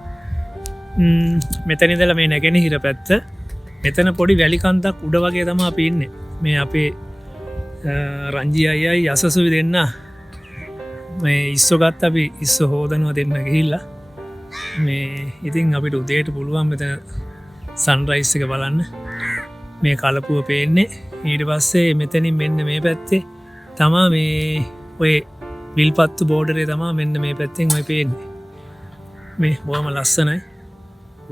මෙතන ඉඳලා මේ නැගෙනහිර පැත්ත මෙතන පොඩි වැලි කන්දක් උඩ වගේ තමයි අපි ඉන්නේ. මේ අපේ රංජි අයියයි යසසුවි දෙන්න මේ ඉස්සෝ ගත්ත අපි ඉස්සෝ හෝදනවා දෙන්න ගිහිල්ලා මේ ඉතින් අපිට උදේට පුළුවන් මෙතන සන්රයිස් එක බලන්න. මේ කලපුව පේන්නේ. ඊට පස්සේ මෙතනින් මෙන්න මේ පැත්තේ තමා මේ ඔය විල්පත්තු බෝඩරේ තමා මෙන්න මේ පැත්තෙන් ඔය පේන්නේ. මේ බොහොම ලස්සනයි.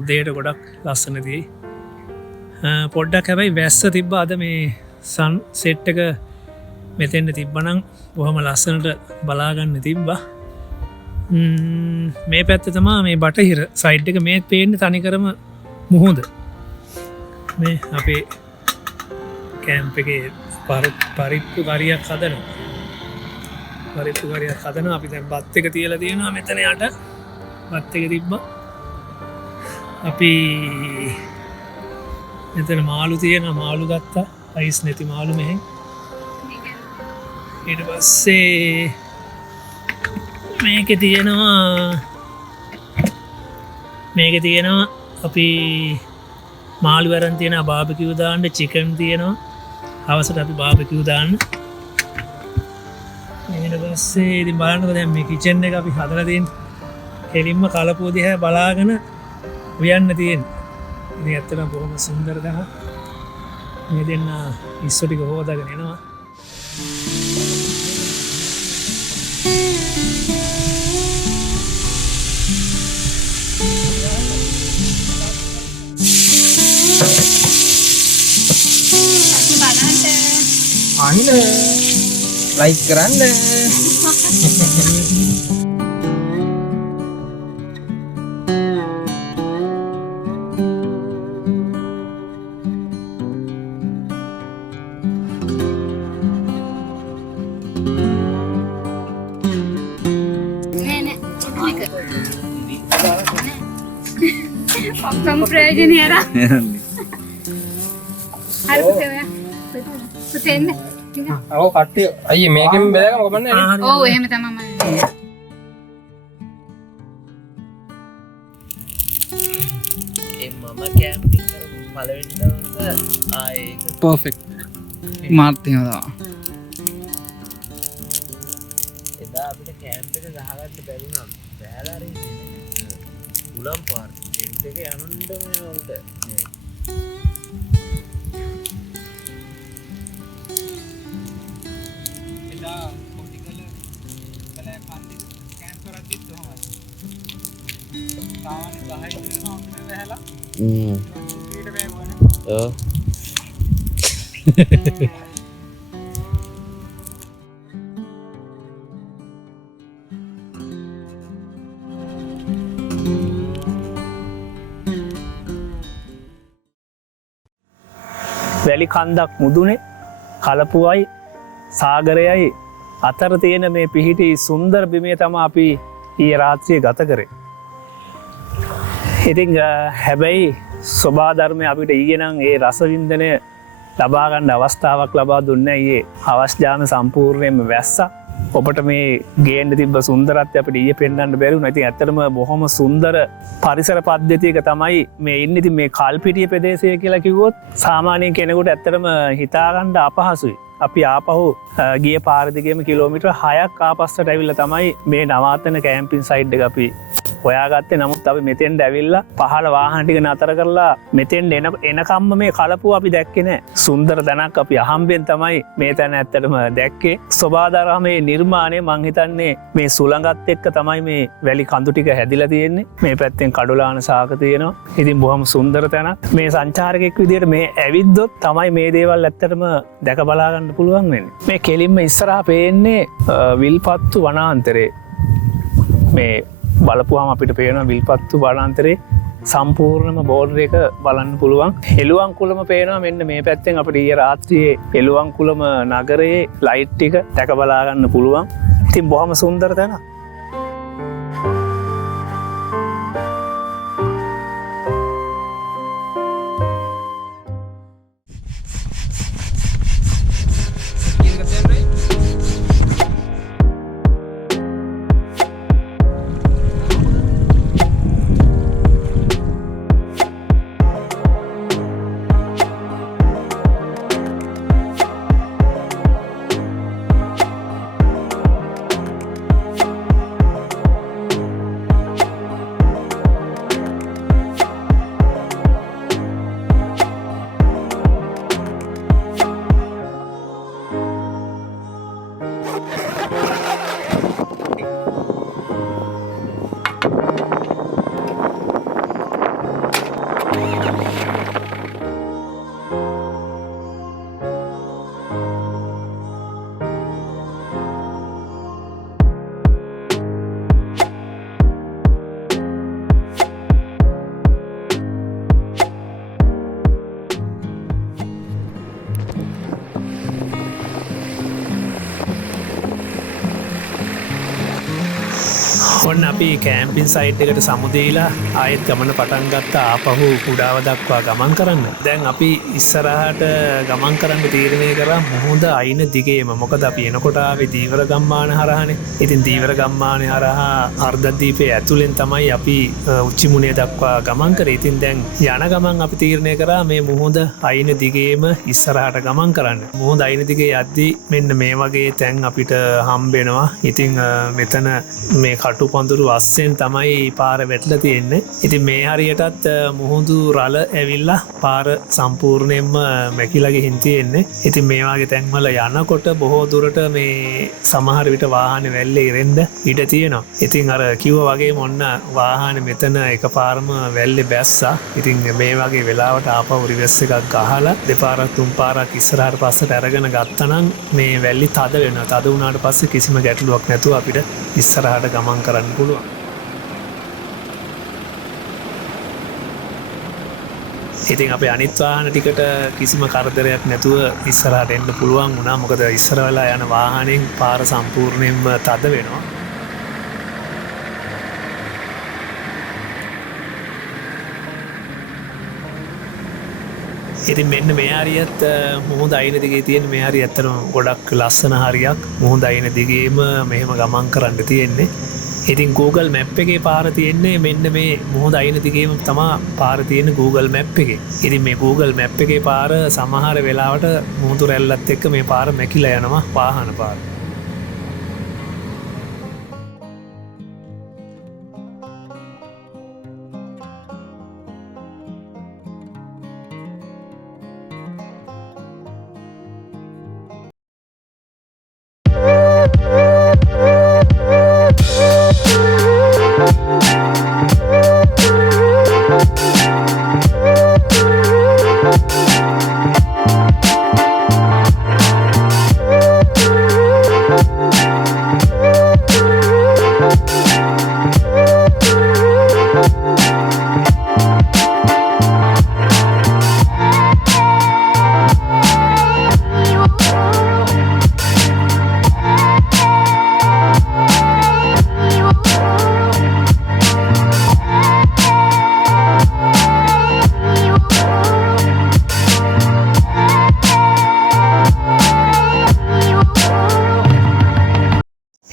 උදේට ගොඩක් ලස්සන තියෙයි. පොඩ්ඩක් හැබැයි වැස්ස තිබ්බ අද මේ සන් සෙට් එක මෙතෙන්ට තිබ්බනම් බොහොම ලස්සනට බලාගන්න තිබ්බා. මේ පැත්ත තමා මේ බටහිර සයිඩ් එක මේ පේන්න තනිකරම මුහොද මේ අපේ කෑම්ප එක පරිප්පු කරියක් හදනවා අපි දැන් බත් එක තියලා තියෙනවා මෙතන යට බත් එක තිබ්බ අපි මෙතන මාළු තියෙන මාළු ගත්තා අයිස් නැති මාළු මෙහෙන් ඊට පස්සේ මේක තියෙනවා අපි මාළු වරන් තියෙන බාබකියු දාන්න චිකන් තියෙනවා හවසට අපි බාබකියු දාන්න ඊට පස්සේ ඉතින් බලන්නකෝ දැන් මේ කිචන් එක අපි හදලා තියෙන කෙලින්ම කලපුව දිහා බලාගෙන උයන්න තියෙන ඉතින් ඇත්තටම බොහොම සුන්දර දහ මේ දෙන්න ඉස්සෝ ටික හොදාගෙන එනවා අන්න ලයික් කරන්න ඔක්කොම ප්‍රයෝජන හරහා හරි පුතේ එන්න ඔව් කට්ටිය අයියේ මේකෙන් බෙදාගම කොබන්නේ ඔව් එහෙම තමයි මම කැම්පින් කරපු පළවෙනි දවස ආයේ පර්ෆෙක්ට් මාර්ත් එහෙම තමයි එදා අපිට කැම්ප් එක ගහගන්න බැරි නම් බෑලා හරි උලම් පාර්ක් ටෙන්ට් එක යන්න මේ උන්ට එදා පොටිකල කලේ පන්දි කැම්ප් කරද්දිත් තමයි සාමාන්‍ය 10 වෙනවා අපිට වැහලා ඊට මේ වුණා ඔව් වැලි කන්දක් මුදුනේ කලපුවයි සාගරයයි අතර තියෙන මේ පිහිටි සුන්දර බිමේ තමයි අපි ඊයේ රාත්‍රියේ ගත කරේ. ඉතින් හැබැයි සෝභා ධර්මය අපිට ඊයේ නම් ඒ රසවින්දනය ලබා ගන්න අවස්ථාවක් ලබා දුන්නේ ඊයේ. අවස්ථාන සම්පූර්ණයෙන්ම වැස්සා. ඔබට මේ ගේන්න තිබ්බ සුන්දරත්වය අපිට ඊයේ පෙන්වන්න බැරි වුණා. ඉතින් ඇත්තටම බොහොම සුන්දර පරිසර පද්ධතියක තමයි මේ ඉන්නේ. ඉතින් මේ කල්පිටිය ප්‍රදේශය කියලා කිව්වොත් සාමාන්‍ය කෙනෙකුට ඇත්තටම හිතා ගන්න අපහසුයි. අපි ආපහු ගිය පාර දිගේම කිලෝමීටර් 6ක් ආපස්සට ඇවිල්ලා තමයි මේ නවාතන කැම්පින් සයිට් එක අපි හොයාගත්තේ. නමුත් අපි මෙතෙන්ට ඇවිල්ලා පහළ වාහන ටික නතර කරලා මෙතෙන්ට එනකම්ම මේ කලපුව අපි දැක්කේ නෑ. සුන්දර තැනක් අපි අහම්බෙන් තමයි මේ තැන ඇත්තටම දැක්කේ. සෝභාදරාමේ නිර්මාණය මං හිතන්නේ මේ සුළඟත් එක්ක තමයි මේ වැලි කඳු ටික හැදිලා තියෙන්නේ. මේ පැත්තෙන් කඩුලාන සාක තියෙනවා. ඉතින් බොහොම සුන්දර තැනක්. මේ සංචාරකෙක් විදියට මේ ඇවිද්දොත් තමයි මේ දේවල් ඇත්තටම දැක බලා ගන්න පුළුවන් වෙන්නේ. මේ කෙලින්ම ඉස්සරහා පේන්නේ විල්පත්තු වනාන්තරේ. මේ බලපුවාම අපිට පේන විල්පත්තු වනාන්තරේ සම්පූර්ණම බෝඩර් එක බලන්න පුළුවන්. එළුවන්කුලම පේනවා මෙන්න මේ පැත්තෙන් අපිට ඊයේ රාත්‍රියේ එළුවන්කුලම නගරයේ ලයිට් ටික දැක බලා ගන්න පුළුවන්. ඉතින් බොහොම සුන්දර තැනක්. ඔන්න අපි කෑම්පින් සයිට් එකට සමුදීලා ආයෙත් ගමන පටන් ගත්තා ආපහු කුඩාව දක්වා ගමන් කරන්න. දැන් අපි ඉස්සරහට ගමන් කරන්න තීරණය කරා මුහුද අයින දිගේම. මොකද අපි එනකොට ආවේ දීවර ගම්මාන හරහානේ. ඉතින් දීවර ගම්මානේ හරහා අර්ධද්වීපයේ ඇතුලෙන් තමයි අපි උච්චිමුණේ දක්වා ගමන් කරේ. ඉතින් දැන් යන ගමන් අපි තීරණය කරා මේ මුහුද අයින දිගේම ඉස්සරහට ගමන් කරන්න. මුහුද අයින දිගේ යද්දී මෙන්න මේ වගේ තැන් අපිට හම්බෙනවා. ඉතින් මෙතන මේ කටු පඳුරු අස්සෙන් තමයි පාර වැටලා තියෙන්නේ. ඉතින් මේ හරියටත් මුහුදු රළ ඇවිල්ලා පාර සම්පූර්ණයෙන්ම මැකිලා ගිහින් තියෙන්නේ. ඉතින් මේ වගේ තැන්වල යනකොට බොහෝ දුරට මේ සමහර විට වාහනේ වැල්ලේ ඉරෙන්න ඉඩ තියෙනවා. ඉතින් අර කිව්වා වගේ මොන්න වාහනේ මෙතන එකපාරම වැල්ලේ බැස්සා. ඉතින් මේ වගේ වෙලාවට ආපහු රිවර්ස් එකක් ගහලා දෙපාරක් තුන් පාරක් ඉස්සරහට පස්සට අරගෙන ගත්තනම් මේ වැල්ලි තද වෙනවා. තද වුණාට පස්සේ කිසිම ගැටලුවක් නැතුව අපිට ඉස්සරහට ගමන් කරන්න පුළුවන්. ඉතින් අපේ අනිත් වාහන ටිකට කිසිම කරදරයක් නැතුව ඉස්සරහට එන්න පුළුවන් වුණා. මොකද ඉස්සර වෙලා යන වාහනෙන් පාර සම්පූර්ණයෙන්ම තද වෙනවා. ඉතින් මෙන්න මේ හරියත් මුහුද අයින දිගේ තියෙන මේ හරිය ඇත්තටම ගොඩක් ලස්සන හරියක්. මුහුද අයින දිගේම මෙහෙම ගමන් කරන්න තියෙන්නේ. ඉතින් Google Map එකේ පාර තියෙන්නේ මෙන්න මේ මුහුද අයින දිගේම තමයි පාර තියෙන්නේ Google Map එකේ. ඉතින් මේ Google Map එකේ පාර සමහර වෙලාවට මුහුදු රැල්ලත් එක්ක මේ පාර මැකිලා යනවා වාහන පාර.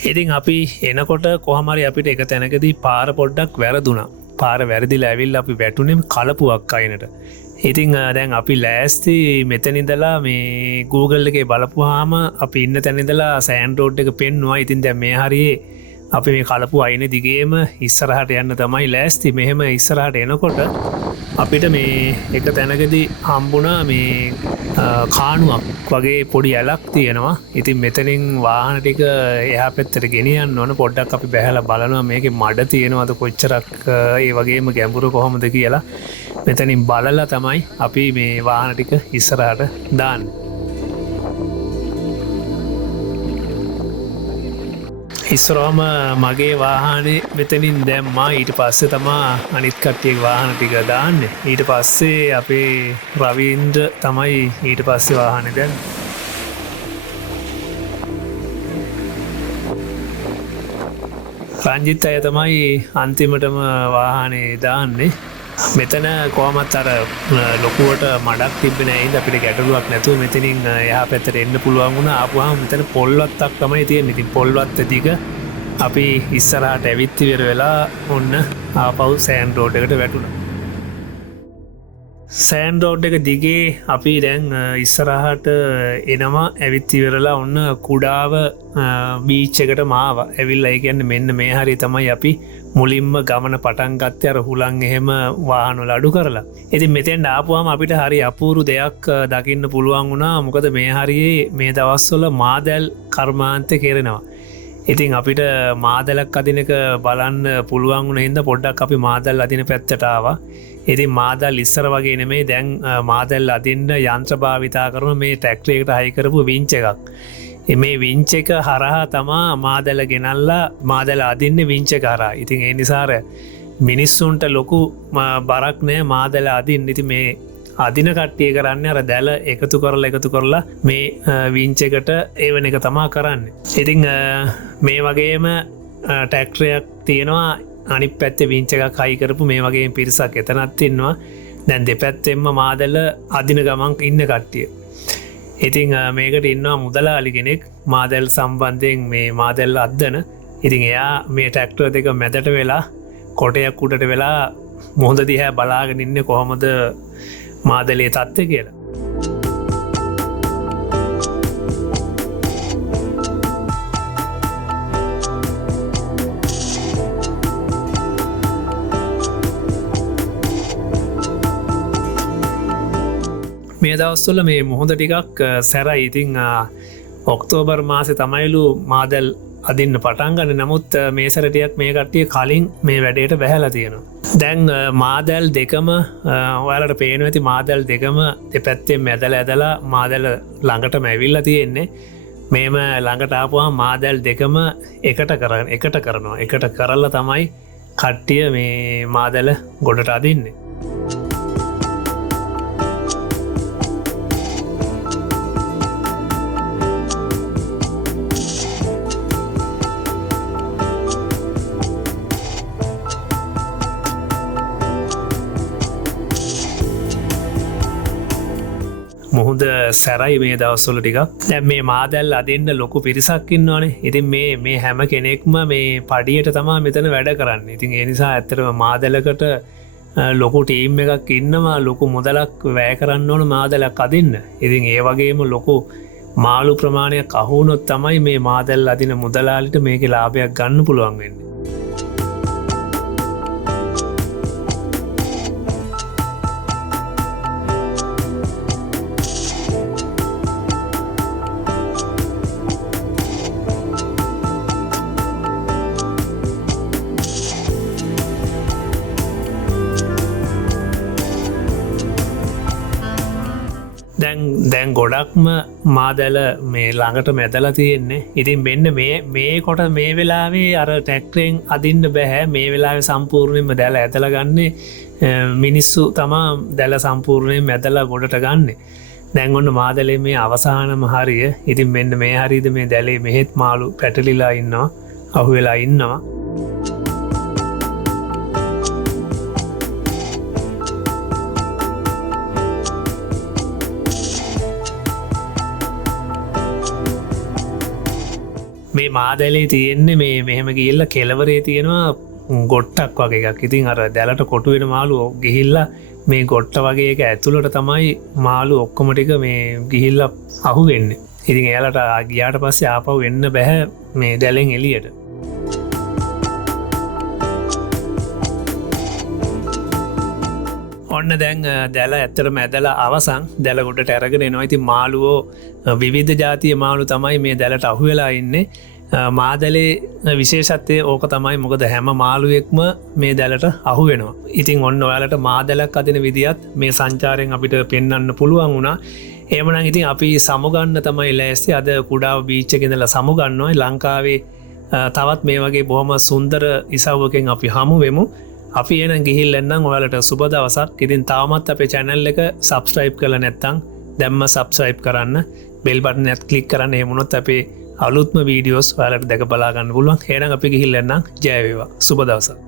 ඉතින් අපි එනකොට කොහමරි අපිට එක තැනකදී පාර පොඩ්ඩක් වැරදුනා. පාර වැරදිලා ඇවිල්ලා අපි වැටුනේ කලපුවක් අයිනට. ඉතින් දැන් අපි ලෑස්ති මෙතන ඉඳලා මේ Google එකේ බලපුවාම අපි ඉන්න තැන ඉඳලා සෑන්ඩ් රෝඩ් එක පෙන්නුවා. ඉතින් දැන් මේ හරියේ අපි මේ කලපුව අයින දිගේම ඉස්සරහට යන්න තමයි ලෑස්ති. මෙහෙම ඉස්සරහට එනකොට අපිට මේ එක තැනකදී හම්බුණා මේ කාණුවක් වගේ පොඩි ඇලක් තියෙනවා. ඉතින් මෙතනින් වාහන ටික එහා පැත්තට ගෙනියන්න ඕන. පොඩ්ඩක් අපි බැහැලා බලනවා මේකේ මඩ තියෙනවද කොච්චරක් ඒ වගේම ගැඹුරු කොහොමද කියලා. මෙතනින් බලලා තමයි අපි මේ වාහන ටික ඉස්සරහට දාන්නේ. ඉස්සරහම මගේ වාහනේ මෙතනින් දැම්මා. ඊට පස්සේ තමා අනිත් කට්ටියගේ වාහන ටික දාන්නේ. ඊට පස්සේ අපේ රවීන්ද්‍ර තමයි ඊට පස්සේ වාහනේ දැම්මේ. රංජිත් අය තමයි අන්තිමටම වාහනේ දාන්නේ. මෙතන කොහමත් අර ලොකුවට මඩක් තිබ්බේ නැහැ. ඉතින් අපිට ගැටලුවක් නැතුව මෙතනින් එහා පැත්තට එන්න පුළුවන් වුණා. ආපුවාම මෙතන පොල්වත්තක් තමයි තියෙන්නේ. ඉතින් පොල්වත්ත දිග අපි ඉස්සරහට ඇවිත් ඉවර වෙලා ඔන්න ආපහු සෑන්ඩ් රෝඩ් එකට වැටුණා. සෑන්ඩ් රෝඩ් එක දිගේ අපි දැන් ඉස්සරහට එනවා. ඇවිත් ඉවරලා ඔන්න කුඩාව බීච් එකට මාව ඇවිල්ලා. ඒ කියන්නේ මෙන්න මේ හරිය තමයි අපි මුලින්ම ගමන පටන් ගත්තේ අර හුලං එහෙම වාහන වල අඩු කරලා. ඉතින් මෙතෙන් ආපුවාම අපිට හරි අපූර්ව දෙයක් දකින්න පුළුවන් වුණා. මොකද මේ හරියේ මේ දවස්වල මාදැල් කර්මාන්ත කෙරෙනවා. ඉතින් අපිට මාදැලක් අදින එක බලන්න පුළුවන් වුණ හින්දා පොඩ්ඩක් අපි මාදැල් අදින පැත්තට ආවා. ඉතින් මාදැල් ඉස්සර වගේ නෙමෙයි දැන් මාදැල් අදින්න යන්ත්‍ර භාවිතා කරන මේ ට්‍රැක්ටර් එකට හයි කරපු වින්ච් එකක්. මේ වින්ච් එක හරහා තමා මාදැල ගෙනල්ලා මාදැල අදින්නේ වින්ච් එක හරහා. ඉතින් ඒ නිසා මිනිස්සුන්ට ලොකු බරක් නෑ මාදැල අදින්න. ඉතින් මේ අදින කට්ටිය කරන්නේ අර දැල එකතු කරලා මේ වින්ච් එකට එවන එක තමා කරන්නේ. ඉතින් මේ වගේම ටැක්ටරයක් තියෙනවා අනි පැත්ත විංච එකක් හයි කරපු මේ වගේ පිරිසක් එතනත් ඉන්නවා දැන් දෙපැත්තෙන්ම මාදල අදින ගමන් ඉන්න කට්ටිය. ඉතිං මේකට ඉන්නවා මුදලාලි කෙනෙක් මාදැල් සම්බන්ධයෙන් මේ මාදැල් අද්දන. ඉතින් එයා මේ ටැක්ටර් දෙක මැදට වෙලා කොටයක් උඩට වෙලා මොහොද දිහැ බලාගෙන ඉන්න කොහොමද මාදලේ තත්ත්වය කියලා. මේ දවස්වල මේ මුහොද ටිකක් සැරයි. ඉතිං ඔක්තෝබර් මාසෙ තමයිලු මාදැල් අදින්න පටන්ගන්න නමුත් මේ සැරටියක් මේ කට්ටිය කලින් මේ වැඩේට බැහැලා තියෙනවා. දැන් මාදැල් දෙකම ඔයාලට පේන ඇති මාදැල් දෙකම දෙපැත්තේ මැදල ඇදලා මාදැල ළඟට මැවිල්ල තියෙන්නේ. මේම ළඟට ආපුවා මාදැල් දෙකම එකට කරනවා එකට කරල්ල තමයි කට්ටිය මේ මාදැල ගොඩට අදින්නේ. මුහුද සැරයි මේ දවස්වල ටිකක් දැන් මේ මාදැල් අදන්න ලොකු පිරිසක් ඉන්නවානේ. ඉතින් මේ හැම කෙනෙක්ම මේ පඩියට තමා මෙතන වැඩ කරන්න. ඉතින් ඒ නිසා ඇත්තටම මාදැලකට ලොකු ටීම් එකක් ඉන්නවා ලොකු මුදලක් වැය කරන්න ඕන මාදැලක් අදින්න. ඉතින් ඒ වගේම ලොකු මාළු ප්‍රමාණයක් අහුනොත් තමයි මේ මාදැල් අදින මුදලාලිට මේක ලාභයක් ගන්න පුළුවන් වෙන්නේ. දැන් ගොඩක්ම මාදැල මේ ළඟට මැදලා තියෙන්නේ. ඉතින් මෙන්න මේ කොට මේ වෙලාවේ අර ටැක්ටරෙන් අදින්න බැහැ මේ වෙලාවේ සම්පූර්ණයෙන්ම දැල ඇතල ගන්නේ මිනිස්සු තමා දැල සම්පූර්ණයෙන් මැදලා ගොඩට ගන්න. දැන් ඔන්න මාදලේ මේ අවසානම හරිය. ඉතින් මෙන්න මේ හරිද මේ දැලේ මෙහෙත් මාළු පැටලිලා ඉන්නවා අහු වෙලා ඉන්නවා. මේ මාදැලේ තියෙන්නේ මේ මෙහෙම ගිල්ල කෙලවරේ තියෙනවා ගොට්ටක් වගේ එකක්. ඉතින් අර දැලට කොටුවෙන මාළු ගිහිල්ලා මේ ගොට්ට වගේ එක ඇතුළට තමයි මාළු ඔක්කොම ටික මේ ගිහිල්ල අහු වෙන්න. ඉතින් එයාලට ගියාට පස්සේ ආපහු වෙන්න බැහැ මේ දැලෙන් එලියට. ඔන්න දැන් දැල ඇත්තට මැදලා අවසන් දැල ගොඩට ඇරගෙන එනවා. ඉතින් මාළුවෝ විවිධ ජාතිය මාළු තමයි මේ දැලට අහු වෙලා ඉන්නේ. මාදැලේ විශේෂත්වය ඕක තමයි මොකද හැම මාළුවෙක්ම මේ දැලට අහු වෙනවා. ඉතින් ඔන්න ඔයාලට මාදැලක් අදින විදිහත් මේ සංචාරයෙන් අපිට පෙන්වන්න පුළුවන් වුණා. එහෙමනම් ඉතින් අපි සමුගන්න තමයි ලෑස්ති. අද කුඩාව බීච් එකේ ඉඳලා සමුගන්නවා. ලංකාවේ තවත් මේ වගේ බොහොම සුන්දර ඉසව්වකින් අපි හමු වෙමු. අපි එන ගිහිල්ලෙන්නම් ඔයාලට සුබ දවසක්. ඉතින් තාමත් අපේ channel එක subscribe කරලා නැත්නම් දැම්ම subscribe කරන්න. bell button එකත් click කරන්න. එහෙම වුණොත් අපේ අලුත්ම වීඩියෝස් ඔයාලට දැක බලා ගන්න පුළුවන්. එහෙනම් අපි ගිහිල්ලෙන්නම් ජය වේවා. සුබ දවසක්.